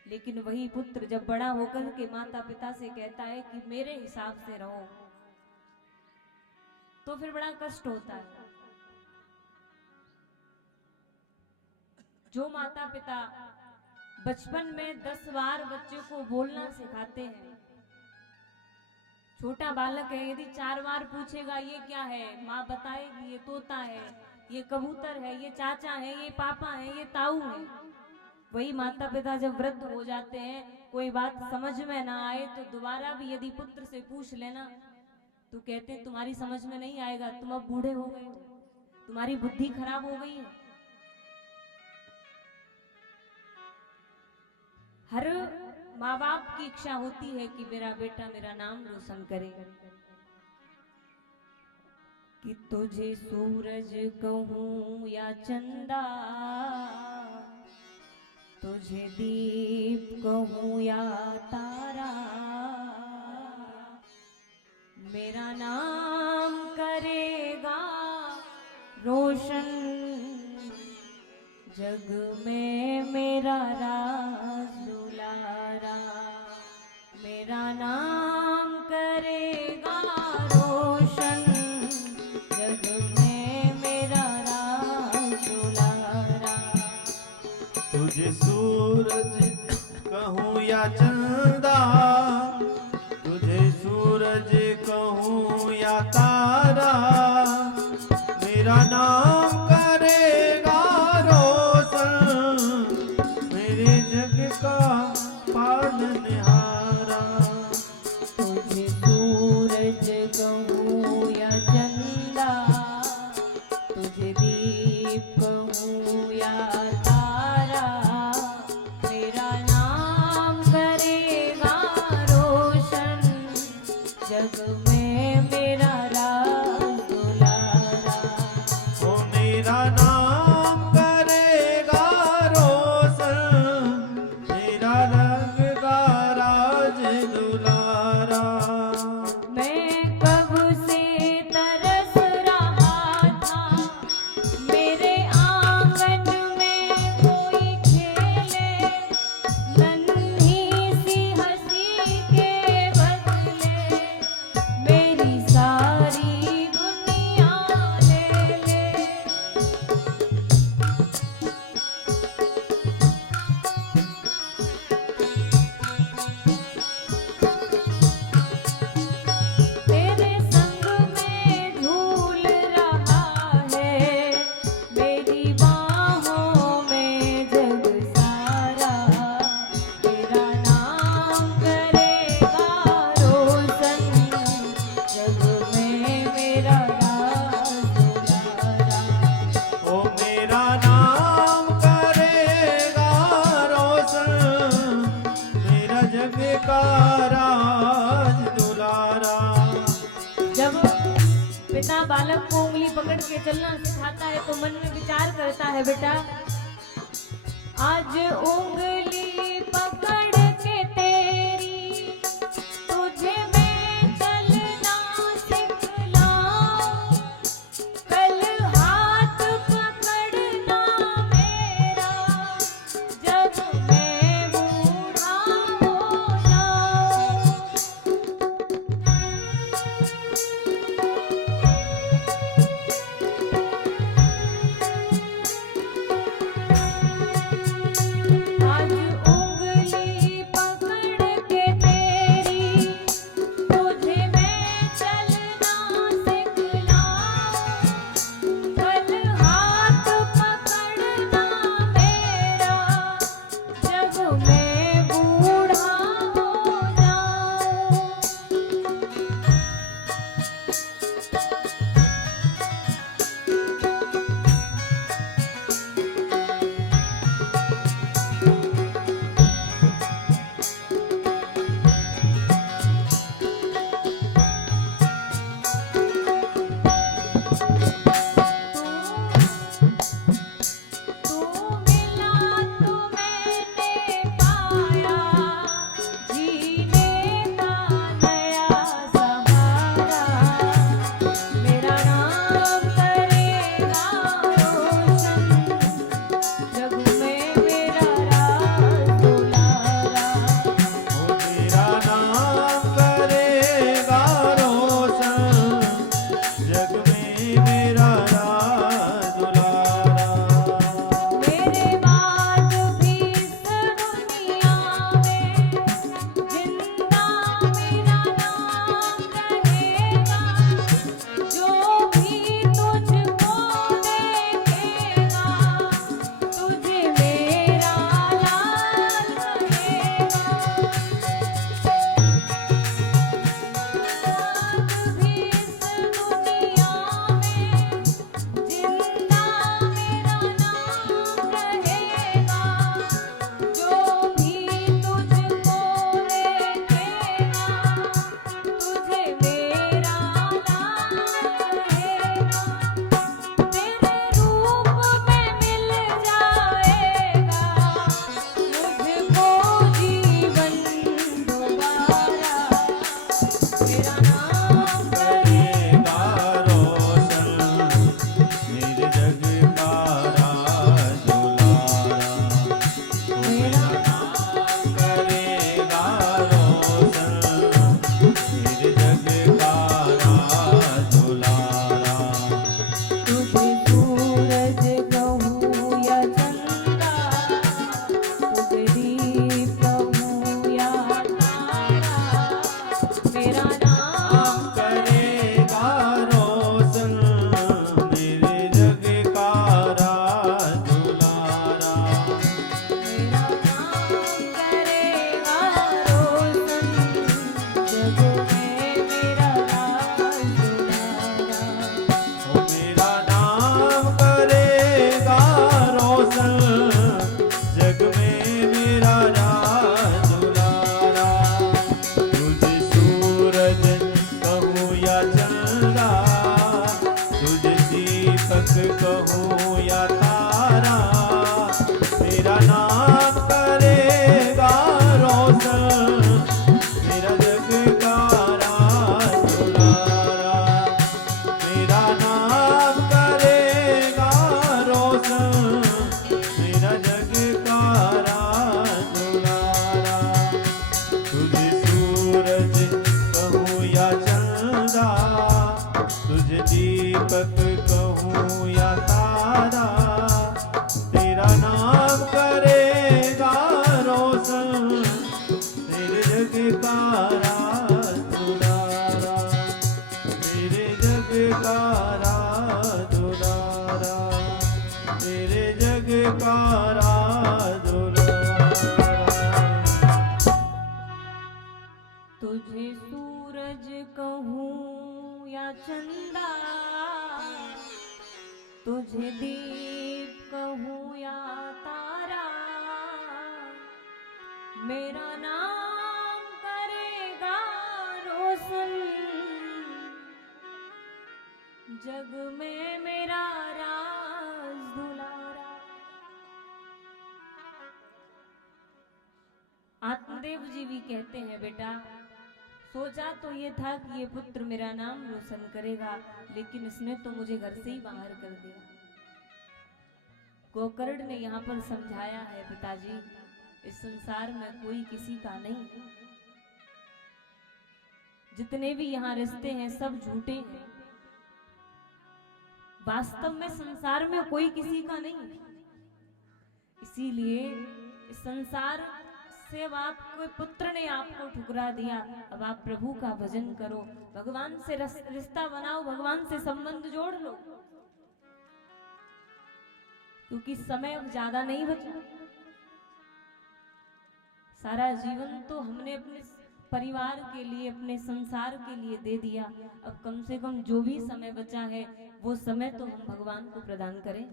लेकिन वही पुत्र जब बड़ा होकर के माता पिता से कहता है कि मेरे हिसाब से रहो, तो फिर बड़ा कष्ट होता है। जो माता पिता बचपन में 10 बार बच्चे को बोलना सिखाते हैं, छोटा बालक है, यदि 4 बार पूछेगा ये क्या है, माँ बताएगी ये तोता है, ये कबूतर है, ये चाचा है, ये पापा है, ये ताऊ है। वही माता पिता जब वृद्ध हो जाते हैं, कोई बात समझ में ना आए तो दोबारा भी यदि पुत्र से पूछ लेना तो कहते हैं तुम्हारी समझ में नहीं आएगा, तुम अब बूढ़े हो गए हो, तुम्हारी बुद्धि खराब हो गई है। हर माँ बाप की इच्छा होती है कि मेरा बेटा मेरा नाम रोशन करे। कि तुझे सूरज कहूं या चंदा, तुझे दीप कहूं या तारा, मेरा नाम करेगा रोशन, जग में मेरा राज दुलारा, मेरा नाम करेगा रोशन, जग में मेरा राज दुलारा। तुझे सूरज कहूँ या चंदा, तुझे सूरज कहूँ या तारा, मेरा नाम करेगा रोशन, मेरे जग का पालनहारा। तुझे सूरज कहूँ या चंदा, तुझे दीप कहूँ या तारा, मेरा नाम करेगा रोशन, जग में मेरा राज दुलारा। ओ मेरा नाम करेगा रोशन, मेरा रंग का राज दुलारा। मैं कब से तरस रहा था, मेरे आंगन में कोई खेले, नन्ही सी हंसी के बदले मेरी सारी दुनिया ले ले। तेरे संग में झूल रहा है, मेरी बाहों में जग सारा, तेरा नाम करेगा रोशन, जग में मेरा राज दुलारा। ओ मेरा नाम करेगा रोशन, मेरा जग का राज दुलारा। जब पिता बालक को उंगली पकड़ के चलना सिखाता है तो मन में विचार करता है, बेटा आज उंगली पकड़ के तेरी, तुझे मैं चलना सिखलाऊं, कल हाथ पकड़ना मेरा, जब मैं बूढ़ा हो जाऊं। आज दीपक कहूँ या तारा, तेरा नाम करेगा रोशन, तेरे जग का राज दुलारा, तेरे जग का राज दुलारा, तेरे जग का राज दुलारा। तुझे सूरज कहूँ या चंदा, तुझे दीप कहूँ या तारा, मेरा नाम करेगा रोशन, जग में मेरा राज दुलारा। आत्मदेव जी भी कहते हैं, बेटा सोचा तो ये था कि ये पुत्र मेरा नाम रोशन करेगा, लेकिन इसने तो मुझे घर से ही बाहर कर दिया। गोकर्ण ने यहाँ पर समझाया है, पिताजी इस संसार में कोई किसी का नहीं, जितने भी यहाँ रिश्ते हैं सब झूठे हैं, वास्तव में संसार में कोई किसी का नहीं। इसीलिए इस संसार से अब आपको पुत्र ने आपको ठुकरा दिया, अब आप प्रभु का भजन करो, भगवान से रिश्ता बनाओ, भगवान से संबंध जोड़ लो, क्योंकि समय अब ज्यादा नहीं बचा। सारा जीवन तो हमने अपने परिवार के लिए, अपने संसार के लिए दे दिया, अब कम से कम जो भी समय बचा है वो समय तो हम भगवान को प्रदान करें।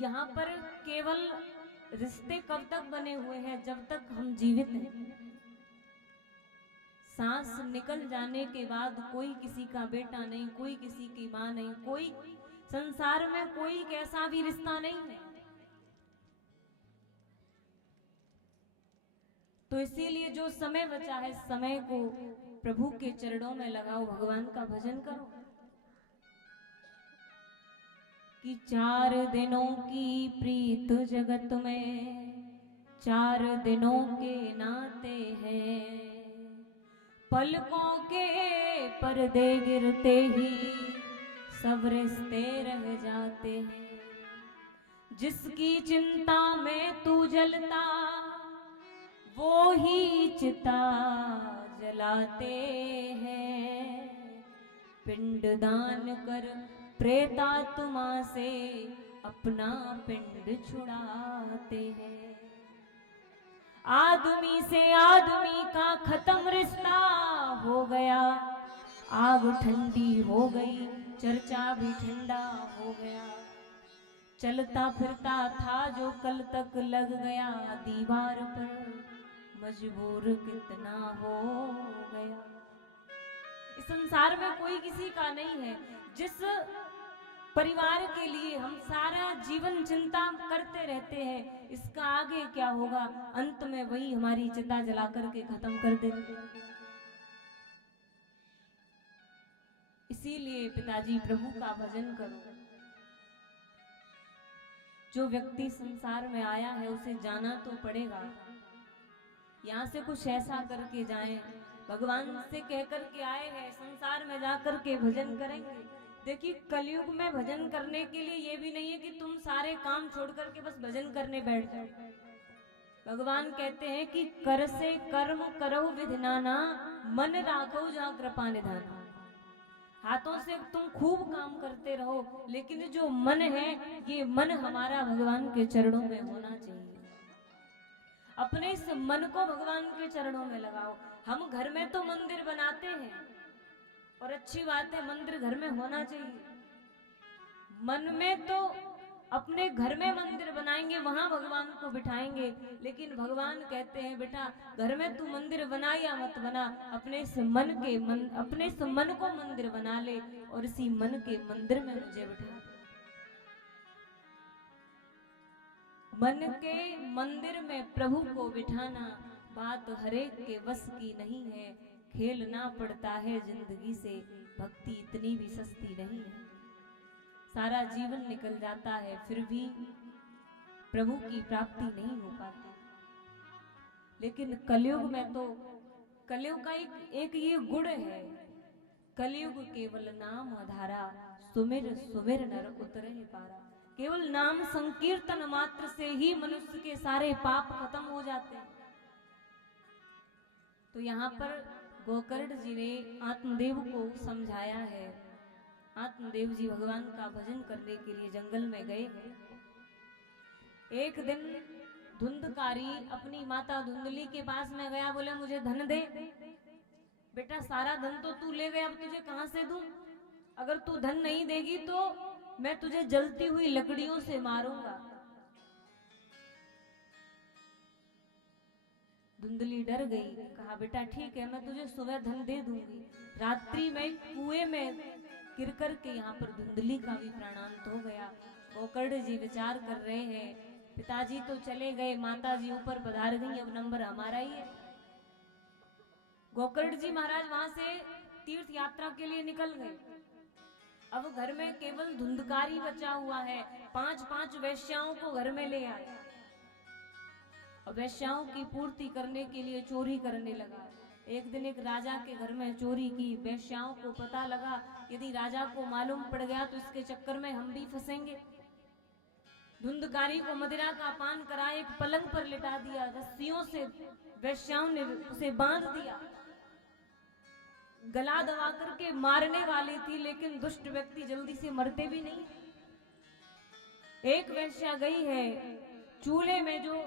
यहाँ पर केवल रिश्ते कब तक बने हुए हैं? जब तक हम जीवित हैं। सांस निकल जाने के बाद कोई किसी का बेटा नहीं, कोई किसी की माँ नहीं, कोई संसार में कोई कैसा भी रिश्ता नहीं है। तो इसीलिए जो समय बचा है, समय को प्रभु के चरणों में लगाओ, भगवान का भजन करो। कि 4 दिनों की प्रीत जगत में 4 दिनों के नाते हैं, पलकों के पर्दे गिरते ही सब रिश्ते रह जाते हैं। जिसकी चिंता में तू जलता वो ही चिता जलाते हैं। पिंडदान कर प्रेतात्मा से अपना पिंड छुड़ाते हैं। आदमी से आदमी का खत्म रिश्ता हो गया, आग ठंडी हो गई, चर्चा भी ठंडा हो गया। चलता फिरता था जो कल तक लग गया दीवार पर, मजबूर कितना हो गया। इस संसार में कोई किसी का नहीं है। जिस परिवार के लिए हम सारा जीवन चिंता करते रहते हैं, इसका आगे क्या होगा, अंत में वही हमारी चिता जला करके खत्म कर देंगे। इसीलिए पिताजी प्रभु का भजन करो। जो व्यक्ति संसार में आया है उसे जाना तो पड़ेगा। यहाँ से कुछ ऐसा करके जाएं, भगवान से कह करके आए हैं, संसार में जाकर के भजन करेंगे। देखिए कलयुग में भजन करने के लिए ये भी नहीं है कि तुम सारे काम छोड़ करके बस भजन करने बैठ जाओ। भगवान कहते हैं कि कर से कर्म करो विधिनाना, मन राखो जहाँ कृपा निधाना। हाथों से तुम खूब काम करते रहो, लेकिन जो मन है ये मन हमारा भगवान के चरणों में होना चाहिए। अपने इस मन को भगवान के चरणों में लगाओ। हम घर में तो मंदिर बनाते हैं और अच्छी बात है, मंदिर घर में होना चाहिए। मन में तो अपने घर में मंदिर बनाएंगे, वहां भगवान को बिठाएंगे, लेकिन भगवान कहते हैं बेटा घर में तू मंदिर बना या मत बना, अपने इस अपने इस मन को मंदिर बना ले और इसी मन के मंदिर में मुझे बिठा। मन के मंदिर में प्रभु को बिठाना बात हरेक के बस की नहीं है। खेलना पड़ता है जिंदगी से, भक्ति इतनी भी सस्ती नहीं है। सारा जीवन निकल जाता है फिर भी प्रभु की प्राप्ति नहीं हो पाती। लेकिन कलयुग में तो, कलयुग का एक ये गुण है कलयुग केवल नाम आधारा, सुमिर सुमिर नर उतरहि पारा। केवल नाम संकीर्तन मात्र से ही मनुष्य के सारे पाप खत्म हो जाते हैं। तो यहाँ पर गोकर्ण जी ने आत्मदेव को समझाया है। आत्मदेव जी भगवान का भजन करने के लिए जंगल में गए। एक दिन धुंधकारी अपनी माता धुंधली के पास में गया, बोले मुझे धन दे। बेटा सारा धन तो तू ले गया, अब तुझे कहां से दूं? अगर तू धन नहीं देगी तो मैं तुझे जलती हुई लकड़ियों से मारूंगा। धुंधली डर गई, कहा बेटा ठीक है, मैं तुझे सुबह धन दे दूंगी। रात्रि में कुएं में गिर कर के यहाँ पर धुंधली का भी प्राणांत हो गया। गोकर्ण जी विचार कर रहे हैं, पिताजी तो चले गए, माताजी ऊपर पधार गई, अब नंबर हमारा ही है। गोकर्ण जी महाराज वहां से तीर्थ यात्रा के लिए निकल गए। अब घर में केवल धुंधकारी बचा हुआ है। 5-5 वेश्याओं को घर में ले आए। वेश्याओं की पूर्ति करने के लिए चोरी करने लगा। एक दिन एक राजा के घर में चोरी की। वेश्याओं को पता लगा यदि राजा को मालूम पड़ गया तो इसके चक्कर में हम भी फंसेंगे। धुंधकारी को मदिरा का पान करा, एक पलंग पर लिटा दिया, रस्सियों से वेश्याओं ने उसे बांध दिया। गला दबा करके मारने वाली थी, लेकिन दुष्ट व्यक्ति जल्दी से मरते भी नहीं। एक वेश्या गई है, चूल्हे में जो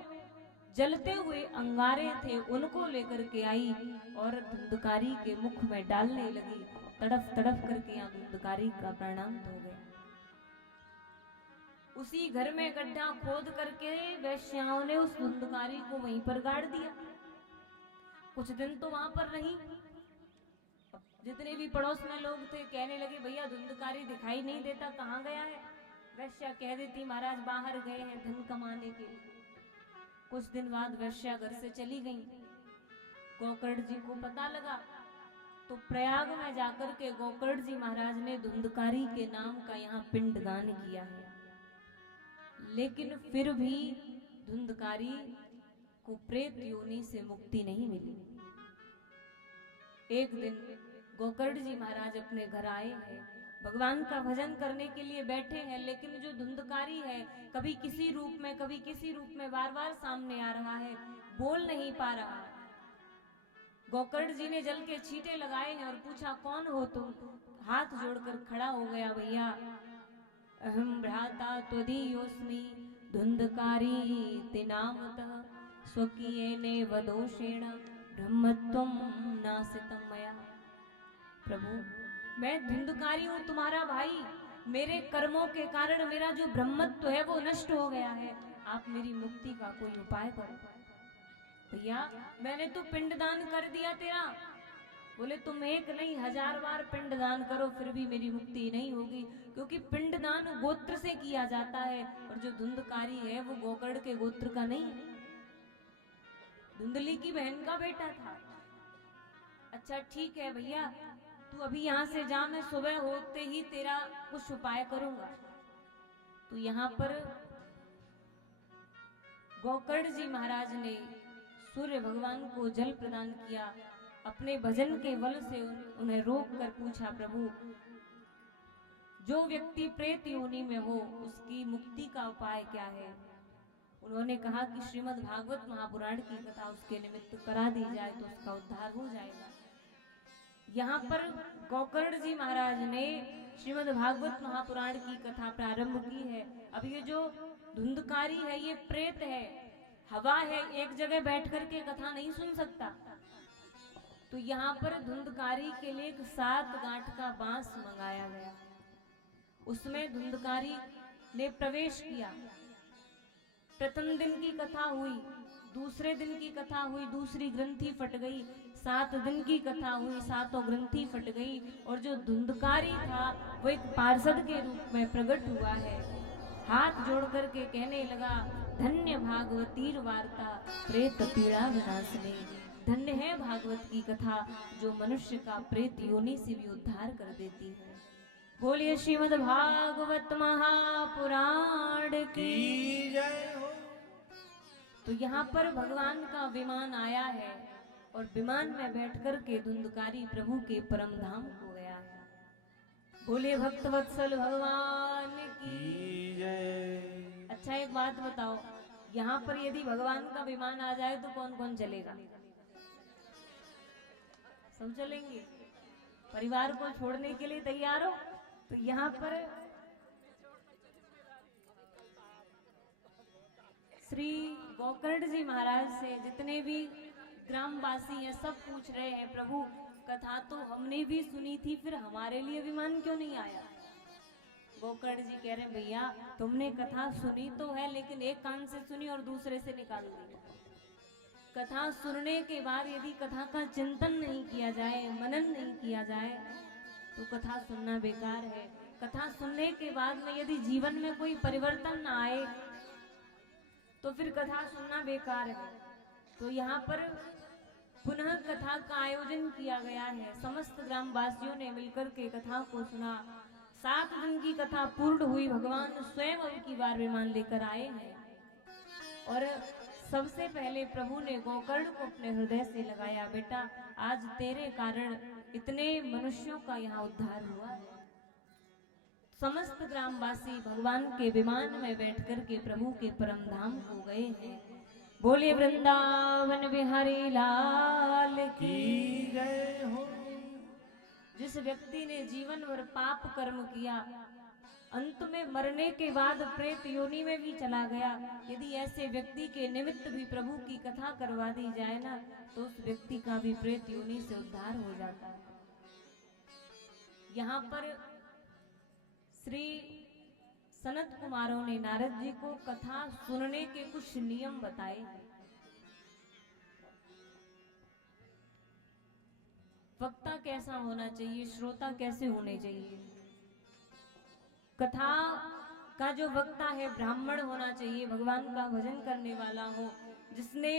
जलते हुए अंगारे थे उनको लेकर के आई और धुंधकारी के मुख में डालने लगी। तड़फ तड़फ करके यहाँ धुंधकारी का प्राणांत हो गया। उसी घर में गड्ढा खोद करके वेश्याओं ने उस धुंधकारी को वहीं पर गाड़ दिया। कुछ दिन तो वहां पर रही। जितने भी पड़ोस में लोग थे कहने लगे भैया धुंधकारी दिखाई नहीं देता, कहाँ गया है? वेश्या कह देती महाराज बाहर गए हैं धन कमाने के लिए। कुछ दिन बाद वेश्या घर से चली गई। गोकर्ण जी को पता लगा तो प्रयाग में जाकर के गोकर्ण जी महाराज ने धुंधकारी के नाम का यहाँ पिंडदान किया है। लेकिन फिर भी धुंधकारी को प्रेत योनि से मुक्ति नहीं मिली। एक दिन गोकर्ण जी महाराज अपने घर आए हैं, भगवान का भजन करने के लिए बैठे हैं, लेकिन जो धुंधकारी है कभी किसी रूप में कभी किसी रूप में बार बार सामने आ रहा है, बोल नहीं पा रहा। गोकर्ण जी ने जल के छींटे लगाए हैं और पूछा कौन हो तुम? हाथ जोड़कर खड़ा हो गया, भैया अहम भ्राता त्वदीयोस्मि धुंधकारी तिनामतः स्वकीयेने वदोषेण ब्रह्मत्वं नासितं मया। प्रभु मैं धुंधकारी हूँ, तुम्हारा भाई। मेरे कर्मों के कारण मेरा जो ब्रह्मत्व है वो नष्ट हो गया है। आप मेरी मुक्ति का कोई उपाय करो। भैया मैंने तो पिंडदान कर दिया तेरा। बोले तुम एक नहीं 1000 बार पिंडदान करो फिर भी मेरी मुक्ति नहीं होगी, क्योंकि पिंडदान गोत्र से किया जाता है और जो धुंधकारी है वो गोकर्ण के गोत्र का नहीं, धुंधली की बहन का बेटा था। अच्छा ठीक है भैया, तू अभी यहाँ से जा, मैं सुबह होते ही तेरा कुछ उपाय करूंगा। तो यहाँ पर गोकर्ण जी महाराज ने सूर्य भगवान को जल प्रदान किया। अपने भजन के बल से उन्हें रोक कर पूछा, प्रभु जो व्यक्ति प्रेत योनि में हो उसकी मुक्ति का उपाय क्या है? उन्होंने कहा कि श्रीमद् भागवत महापुराण की कथा उसके निमित्त करा दी जाए तो उसका उद्धार हो जाएगा। यहाँ पर गोकर्ण जी महाराज ने श्रीमद् भागवत महापुराण की कथा प्रारंभ की है। अब ये जो धुंधकारी है ये प्रेत है, हवा है, एक जगह बैठ करके कथा नहीं सुन सकता। तो यहाँ पर धुंधकारी के लिए एक 7 गांठ का बांस मंगाया गया। उसमें धुंधकारी ने प्रवेश किया। प्रथम दिन की कथा हुई, दूसरे दिन की कथा हुई, दूसरी ग्रंथि फट गई, 7 दिन की कथा हुई, 7 ग्रंथि फट गई। और जो धुंधकारी था वो एक पार्षद के रूप में प्रकट हुआ है। हाथ जोड़ करके कहने लगा, धन्य भागवतीर वार्ता प्रेत पीड़ा विनाशने। धन्य है भागवत की कथा जो मनुष्य का प्रेत योनि से भी उद्धार कर देती है। बोलिए श्रीमद् भागवत महापुराण की जय हो। तो यहाँ पर भगवान का विमान आया है और विमान में बैठ कर के धुंधकारी प्रभु के परम धाम को गया है। बोले भक्त वत्सल भगवान की। की जय। अच्छा एक बात बताओ, यहाँ पर यदि भगवान का विमान आ जाए तो कौन कौन चलेगा? सब चलेंगे? परिवार को छोड़ने के लिए तैयार हो? तो यहाँ पर श्री गोकर्ण जी महाराज से जितने भी ग्रामवासी हैं सब पूछ रहे हैं, प्रभु कथा तो हमने भी सुनी थी, फिर हमारे लिए विमान क्यों नहीं आया? गोकर्ण जी कह रहे हैं, भैया तुमने कथा सुनी तो है, लेकिन एक कान से सुनी और दूसरे से निकाल दी। कथा सुनने के बाद यदि कथा का चिंतन नहीं किया जाए, मनन नहीं किया जाए, तो कथा सुनना बेकार है। कथा सुनने के बाद में यदि जीवन में कोई परिवर्तन ना आए तो फिर कथा सुनना बेकार है। तो यहाँ पर पुनः कथा का आयोजन किया गया है। समस्त ग्रामवासियों ने मिलकर के कथा को सुना। 7 दिन की कथा पूर्ण हुई। भगवान स्वयं अब की बार विमान लेकर आए हैं और सबसे पहले प्रभु ने गोकर्ण को अपने हृदय से लगाया। बेटा आज तेरे कारण इतने मनुष्यों का यहाँ उद्धार हुआ है। समस्त ग्रामवासी भगवान के विमान में बैठकर के प्रभु के परम धाम को गए हैं। बोले वृंदावन बिहारी लाल की जय हो। जिस व्यक्ति ने जीवन भर पाप कर्म किया, अंत में मरने के बाद प्रेत योनि में भी चला गया, यदि ऐसे व्यक्ति के निमित्त भी प्रभु की कथा करवा दी जाए ना, तो उस व्यक्ति का भी प्रेत योनि से उद्धार हो जाता है। यहाँ पर श्री सनत कुमारों ने नारद जी को कथा सुनने के कुछ नियम बताए हैं। वक्ता कैसा होना चाहिए, श्रोता कैसे होने चाहिए। कथा का जो वक्ता है ब्राह्मण होना चाहिए, भगवान का भजन करने वाला हो, जिसने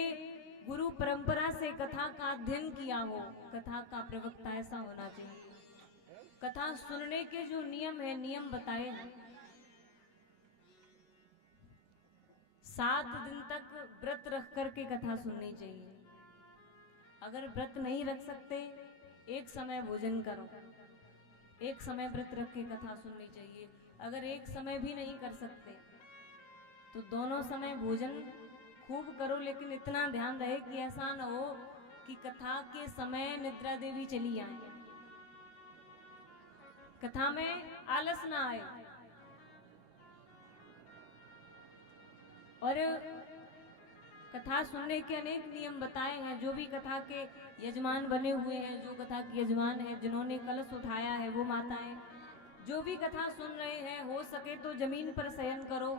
गुरु परंपरा से कथा का अध्ययन किया हो। कथा का प्रवक्ता ऐसा होना चाहिए। कथा सुनने के जो नियम है, नियम बताए हैं। 7 दिन तक व्रत रख करके कथा सुननी चाहिए। अगर व्रत नहीं रख सकते, एक समय भोजन करो, एक समय व्रत रख के कथा सुननी चाहिए। अगर एक समय भी नहीं कर सकते तो दोनों समय भोजन खूब करो, लेकिन इतना ध्यान रहे कि ऐसा न हो कि कथा के समय निद्रा देवी चली आए, कथा में आलस ना आए। और कथा सुनने के अनेक नियम बताए हैं। जो भी कथा के यजमान बने हुए हैं, जो कथा के यजमान हैं, जिन्होंने कलश उठाया है वो माताएं, जो भी कथा सुन रहे हैं, हो सके तो जमीन पर शयन करो।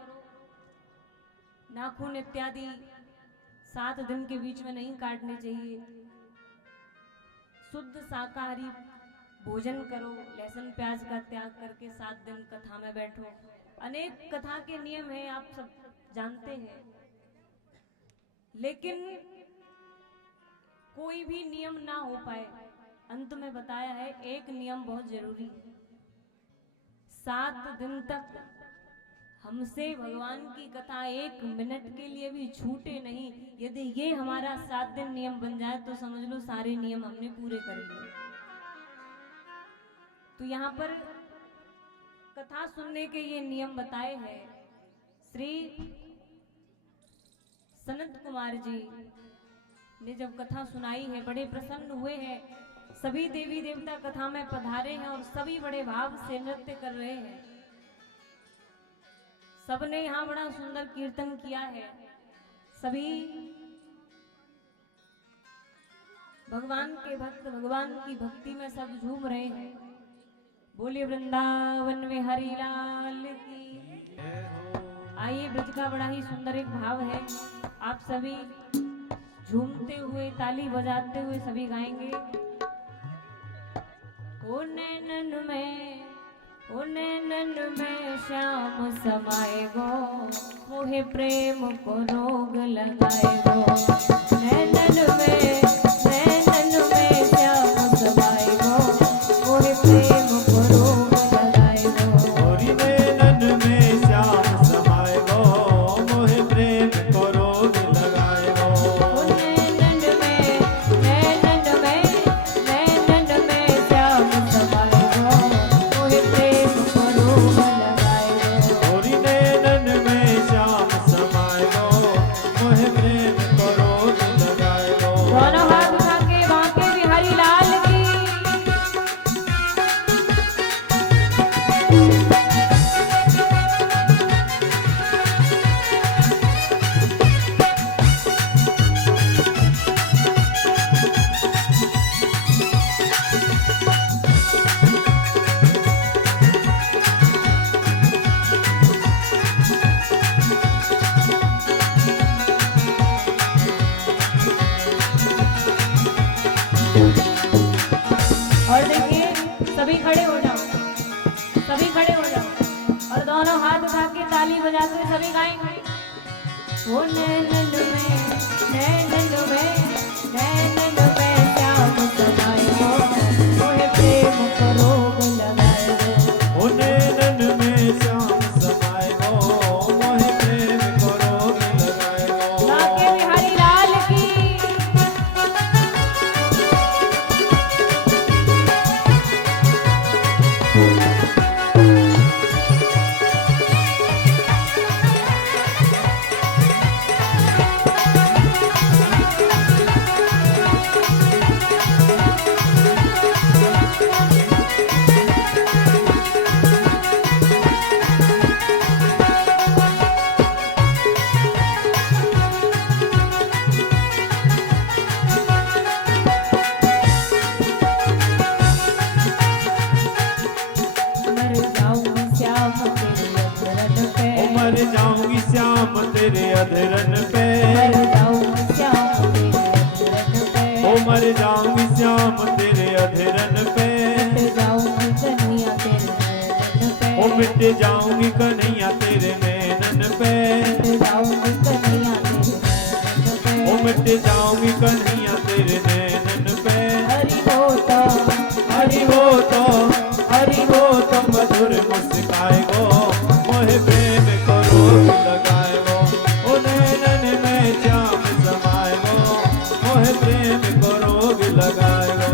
नाखून इत्यादि 7 दिन के बीच में नहीं काटने चाहिए। शुद्ध शाकाहारी भोजन करो, लहसुन प्याज का त्याग करके 7 दिन कथा में बैठो। अनेक कथा के नियम हैं, आप सब जानते हैं, लेकिन कोई भी नियम ना हो पाए, अंत में बताया है एक नियम बहुत जरूरी है। 7 दिन तक हमसे भगवान की कथा 1 मिनट के लिए भी छूटे नहीं। यदि ये हमारा 7 दिन नियम बन जाए तो समझ लो सारे नियम हमने पूरे कर लिए। तो यहाँ पर कथा सुनने के ये नियम बताए हैं। श्री सनत कुमार जी ने जब कथा सुनाई है, बड़े प्रसन्न हुए हैं। सभी देवी देवता कथा में पधारे हैं और सभी बड़े भाव से नृत्य कर रहे हैं। सबने यहाँ बड़ा सुंदर कीर्तन किया है। सभी भगवान के भक्त भगवान की भक्ति में सब झूम रहे हैं। बोले वृंदावन में हरि लाल की। आइए, ब्रज का बड़ा ही सुंदर एक भाव है। आप सभी झूमते हुए, ताली बजाते हुए सभी गाएंगे। ओ नैनन में श्याम समाए गो, मोहे प्रेम को रोग लगाए गो। नैनन में श्याम समाए गो, मोहे प्रेम को रोग लगाए गो। गोरी नैनन में श्याम समाए गो, मोहे प्रेम को रोग लगाए गो। ओ नैनन में श्याम समाए गो, मोहे प्रेम और देखिए सभी खड़े हो जाओ, सभी खड़े हो जाओ और दोनों हाथ उठा के ताली बजाते हुए सभी गाएंगे। वो नैनन में श्याम समाए हो, मोहे प्रेम को रोग लगाए हो। ओ नैनन में श्याम समाए हो, मोहे प्रेम को रोग लगाए हो। लाके बिहारी लाल की। मर जाऊंगी श्याम तेरे अधरन पे, मर जाऊंगी श्याम तेरे अधरन पे, ओ मर जाऊंगी श्याम तेरे अधरन पे, ओ मर जाऊंगी श्याम तेरे अधरन पे, मिट जाऊंगी कन्हैया तेरे नैनन पे, मिट जाऊंगी कन्हैया तेरे नैनन पे, ओ मिट जाऊंगी कन्हैया तेरे नैनन पे। हरि हो तो, हरि हो तो, हरि हो तो मधुर मुस्काए गो, मोहे प्रेम को रोग लगाए गो। ओ नैनन में श्याम समाए गो, मोहे प्रेम को रोग लगाए गो।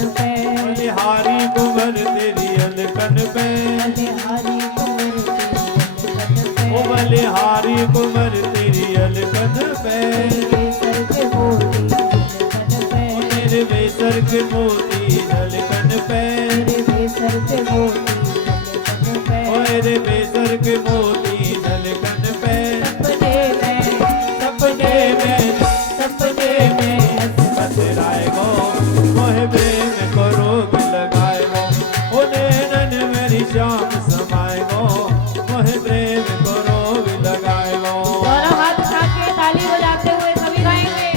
बलिहारी कुंवर तेरी अलकन पे, बलिहारी कुंवर तेरी अलकन पे, ओ बलिहारी कुंवर तेरी अलकन पे, तेरे बेसर के मोती अलकन पे, मेरे बेसर के मोती अलकन पे, तेरे बेसर के मोती अलकन पे, ओ मेरे बेसर के मोती अलकन पे। सपने में सपने में बतराए गो, मोहे प्रेम को रोग लगाए गो। ओ नैनन मेरी श्याम समाए गो, मोहे प्रेम को रोग लगाए गो। दोनों हाथ उठा के ताली बजाते हुए सभी गाएंगे।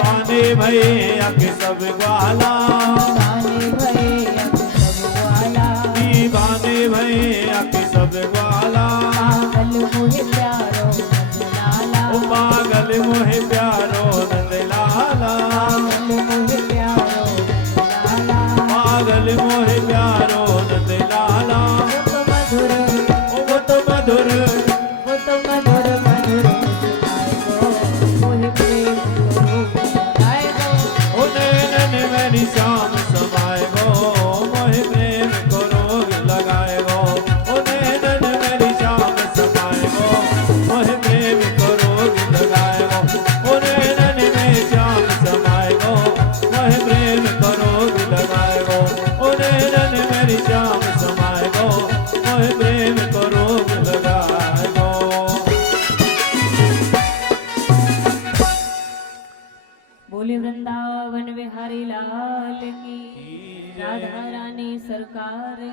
दीवाने भये अब सब ग्वाला, दीवाने भये अब सब ग्वाला, दीवाने भये अब सब ग्वाला, पागल मोहे प्यारो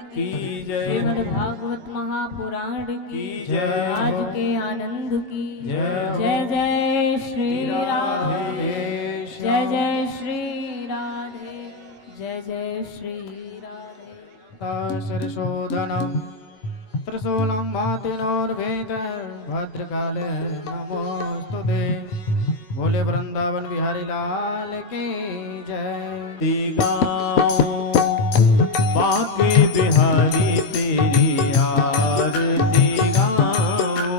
की जय। श्रीमद् भागवत महापुराण की जय। आज के आनंद की जय। जय जय श्री राधे राधेश। जय जय श्री राधे जय जय श्री राधे। शिरशोधनं त्रिशूलं भातिनोर्भेद भद्रकाले नमोस्तुते। बोले वृंदावन बिहारी लाल की जय। गाओ बाके बिहारी तेरी आरती गाओ।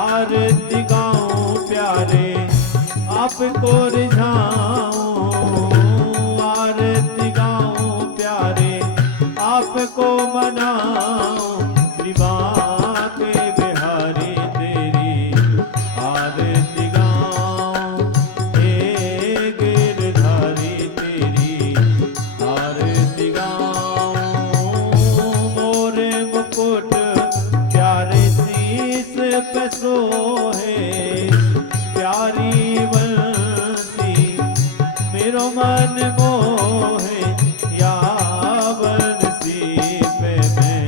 आरती गाओ प्यारे आपको रिझाओ। आरती गाओ प्यारे आपको मनाओ। श्री बाके बिहारी तेरी आरती गाओ। हे गिरधारी तेरी आरती गाओ। मोरे मुकुट प्यारे शीस पे सोहे। प्यारी बंसी मेरो मन मोहे। या बंसी पे मैं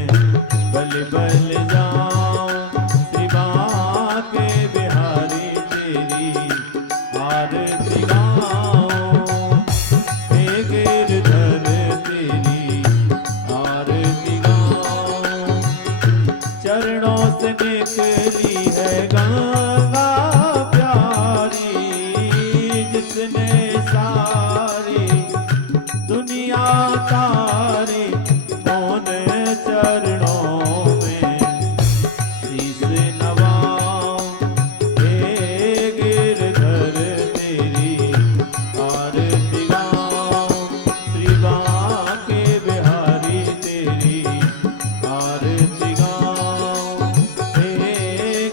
बल बल जाऊं। श्री बाके बिहारी तेरी आरती गाऊं। हे गिरधर तेरी आरती गाऊं। चरणों से निकली है गंगा प्यारी। जिसने सारी दुनिया तारी। कौन चरणों में शीस नवाऊं। हे गिरधर तेरी आरती गाऊं। श्री बाके बिहारी तेरी आरती गाऊं। हे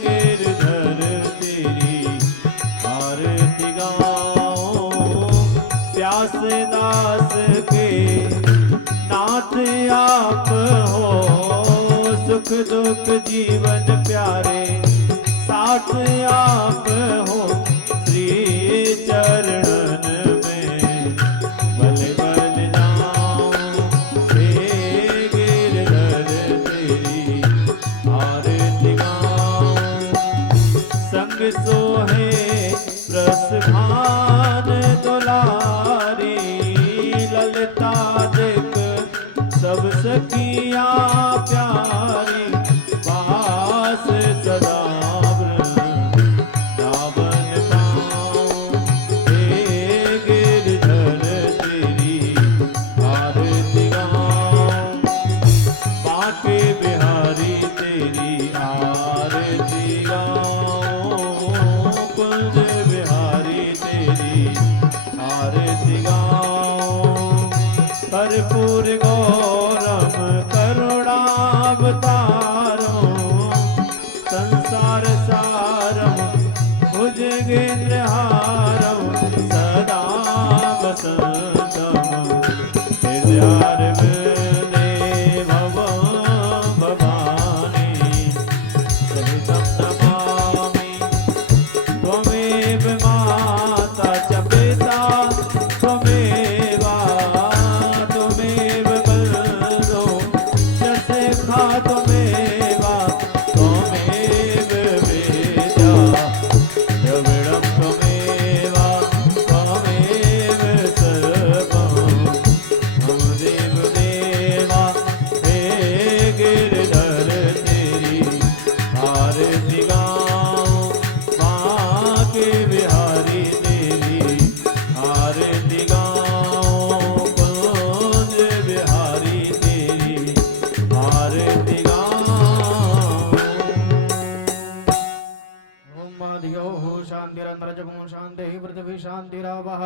गिरधर तेरी आरती गाऊं। प्यास दास के नाथ आप हो। सुख दुख जीवन प्यारे साथ आप हो। श्री चरणन में बल बल जाऊं। हे गिरधर तेरी आरती गाऊं। संग सोहे प्रसभान दुलारी। ललता दिक सब सखिया प्यारी। बास सदा वृंदावन पाऊं। हे गिरधर तेरी आरती गाऊं। बाके बिहारी तेरी आरती गाऊं। कुंज बिहारी तेरी आरती गाऊं। कर्पूर गौरम करुणावतारो। संसार सारम भुजगेंद्र हारम। सदा वसंतम हृदयारविंदे भवं भवानी। सहितं नमामि त्वमेव माता च पिता त्वमेवा। त्वमेव बन्धो च सखा त्वमेवा। त्वमेव वेद्या द्रविणं त्वमेवा। त्वमेव सर्वं मम देव देवा। हे गिरधर तेरी आरती गाऊं। बाके बिहारी तेरी आरती गाऊं। कुंज बिहारी तेरी आरती गाऊं। ओम आदियो शांतिरंतरजगो शांति पृथ्वी शांतिरावः।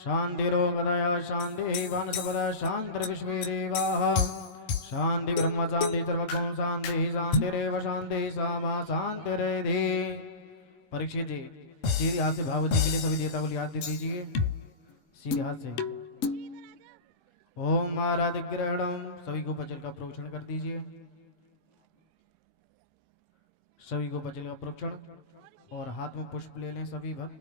शांतिरोगदया शांति वनस्पतयः शांतिर्विश्वे देवाः। शांति ब्रह्म शांति सर्वगुण शांति शांतिरेव शांति सामा शांतिरेधि। परीक्षित जी सीधे हाथ से भागवती के लिए सभी देवता को याद दे दीजिए। सीधे हाथ से ओम आराधिक ग्रहणम। सभी को पचल का प्रोक्षण कर दीजिए। सभी को पचल का प्रोक्षण और हाथ में पुष्प ले लें सभी भक्त।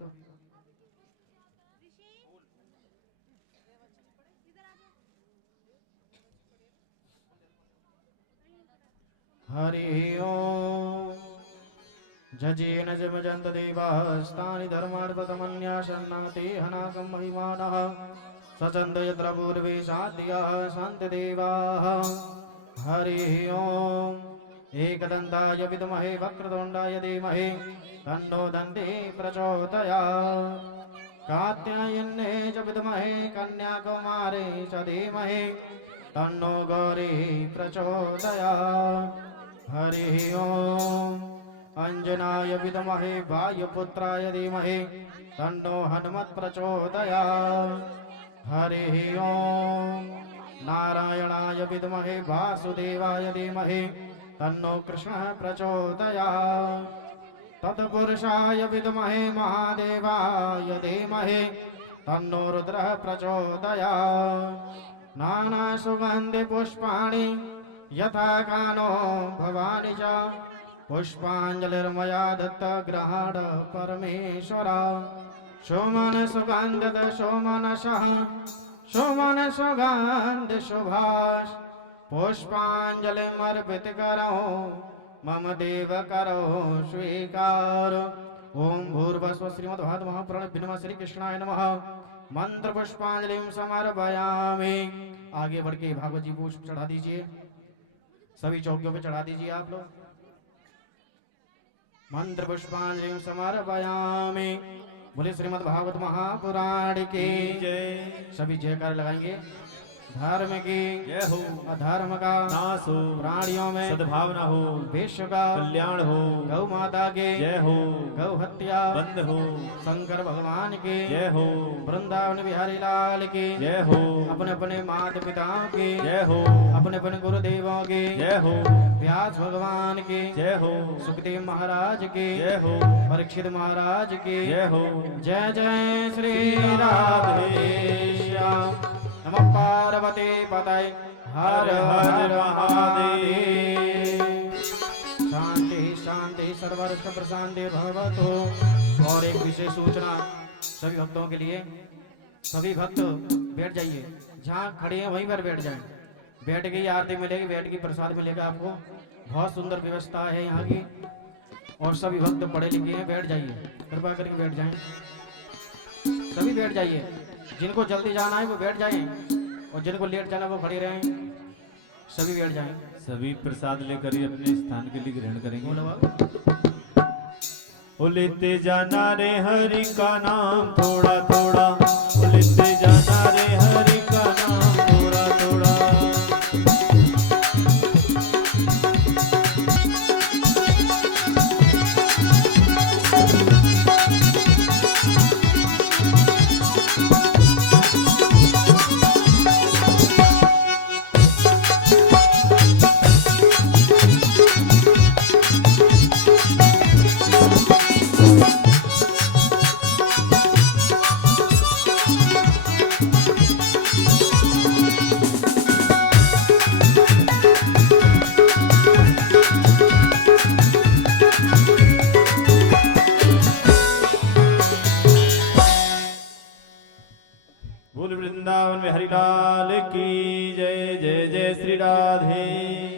हरि ओम जजेन जमजन्त देवास्तानि धर्माणि प्रथमन्यासन्नाते हनाकं महिमानः सचन्द यत्र पूर्वे साध्यः सन्ति देवाः हरि ओम एकदन्ताय विद्महे वक्रतुण्डाय धीमहि तन्नो दन्ति प्रचोदयात् कात्यायने च विद्महे कन्याकुमारी च धीमहि तन्नो गौरी प्रचोदयात् हरि ओम अंजनाय विद्महे वायुपुत्राय धीमहि तन्नो हनुमत् प्रचोदयात् हरि ओम नारायणाय विद्महे वासुदेवाय धीमहि तन्नो कृष्णः प्रचोदयात् तत्पुरुषाय विद्महे महादेवाय धीमहि तन्नो रुद्रः प्रचोदयात् नाना सुगन्धि पुष्पाणि यथा कानो भवानि च पुष्पाञ्जलिर्मया दत्त ग्रहाण परमेश्वर सोमन सुगन्धद सोमनसः सोमन सुगन्ध सुभाष पुष्पाञ्जलिमर्पित करो मम देव करो स्वीकार ओम भूर्भुवः श्रीमद्भागवत महापुराण नमः श्री कृष्णाय नमः मंत्र पुष्पांजलि समर्पयामि। आगे बढ़ के भागवत जी पुष्प चढ़ा दीजिए, सभी चौकियों पे चढ़ा दीजिए आप लोग। मंत्र पुष्पांजलि समर्पयामि। बोले श्रीमद् भागवत महापुराण की जय। सभी जयकार लगाएंगे। धर्म की जय हो, अधर्म का नाश हो, प्राणियों में सद्भावना हो, विश्व का कल्याण हो, गौ माता के जय हो, गौ हत्या बंद हो, शंकर भगवान के जय हो, वृंदावन बिहारी लाल की जय हो, अपने अपने माता पिताओं के जय हो, अपने अपने गुरुदेवों के जय हो, व्यास भगवान के जय हो, सुखदेव महाराज के जय हो, परीक्षित महाराज के जय हो। जय जय श्री राधे श्याम। नमः पार्वती पतये हर हर महादेव। शांति शांति सर्वरष्ट प्रशांति भवतु। और एक विशेष सूचना सभी भक्तों के लिए, सभी भक्त बैठ जाइए, जहाँ खड़े हैं वहीं पर बैठ जाएं। बैठ के ही आरती मिलेगी, बैठ की प्रसाद मिलेगा आपको। बहुत सुंदर व्यवस्था है यहाँ की। और सभी भक्त पढ़े लिखे हैं, बैठ जाइए, कृपा करके बैठ जाएं। सभी बैठ जाइए, जिनको जल्दी जाना है वो बैठ जाएं, और जिनको लेट जाना है वो खड़े रहें। सभी बैठ जाएं। सभी प्रसाद लेकर ही अपने स्थान के लिए ग्रहण करेंगे। बोलो बाबा। ओ लेते जाना रे हरि का नाम थोड़ा थोड़ा, ओ लेते जाना रे हरि का नाम थोड़ा थोड़ा। बोल वृंदावन में हरिलाल की जय। जय जय श्री राधे।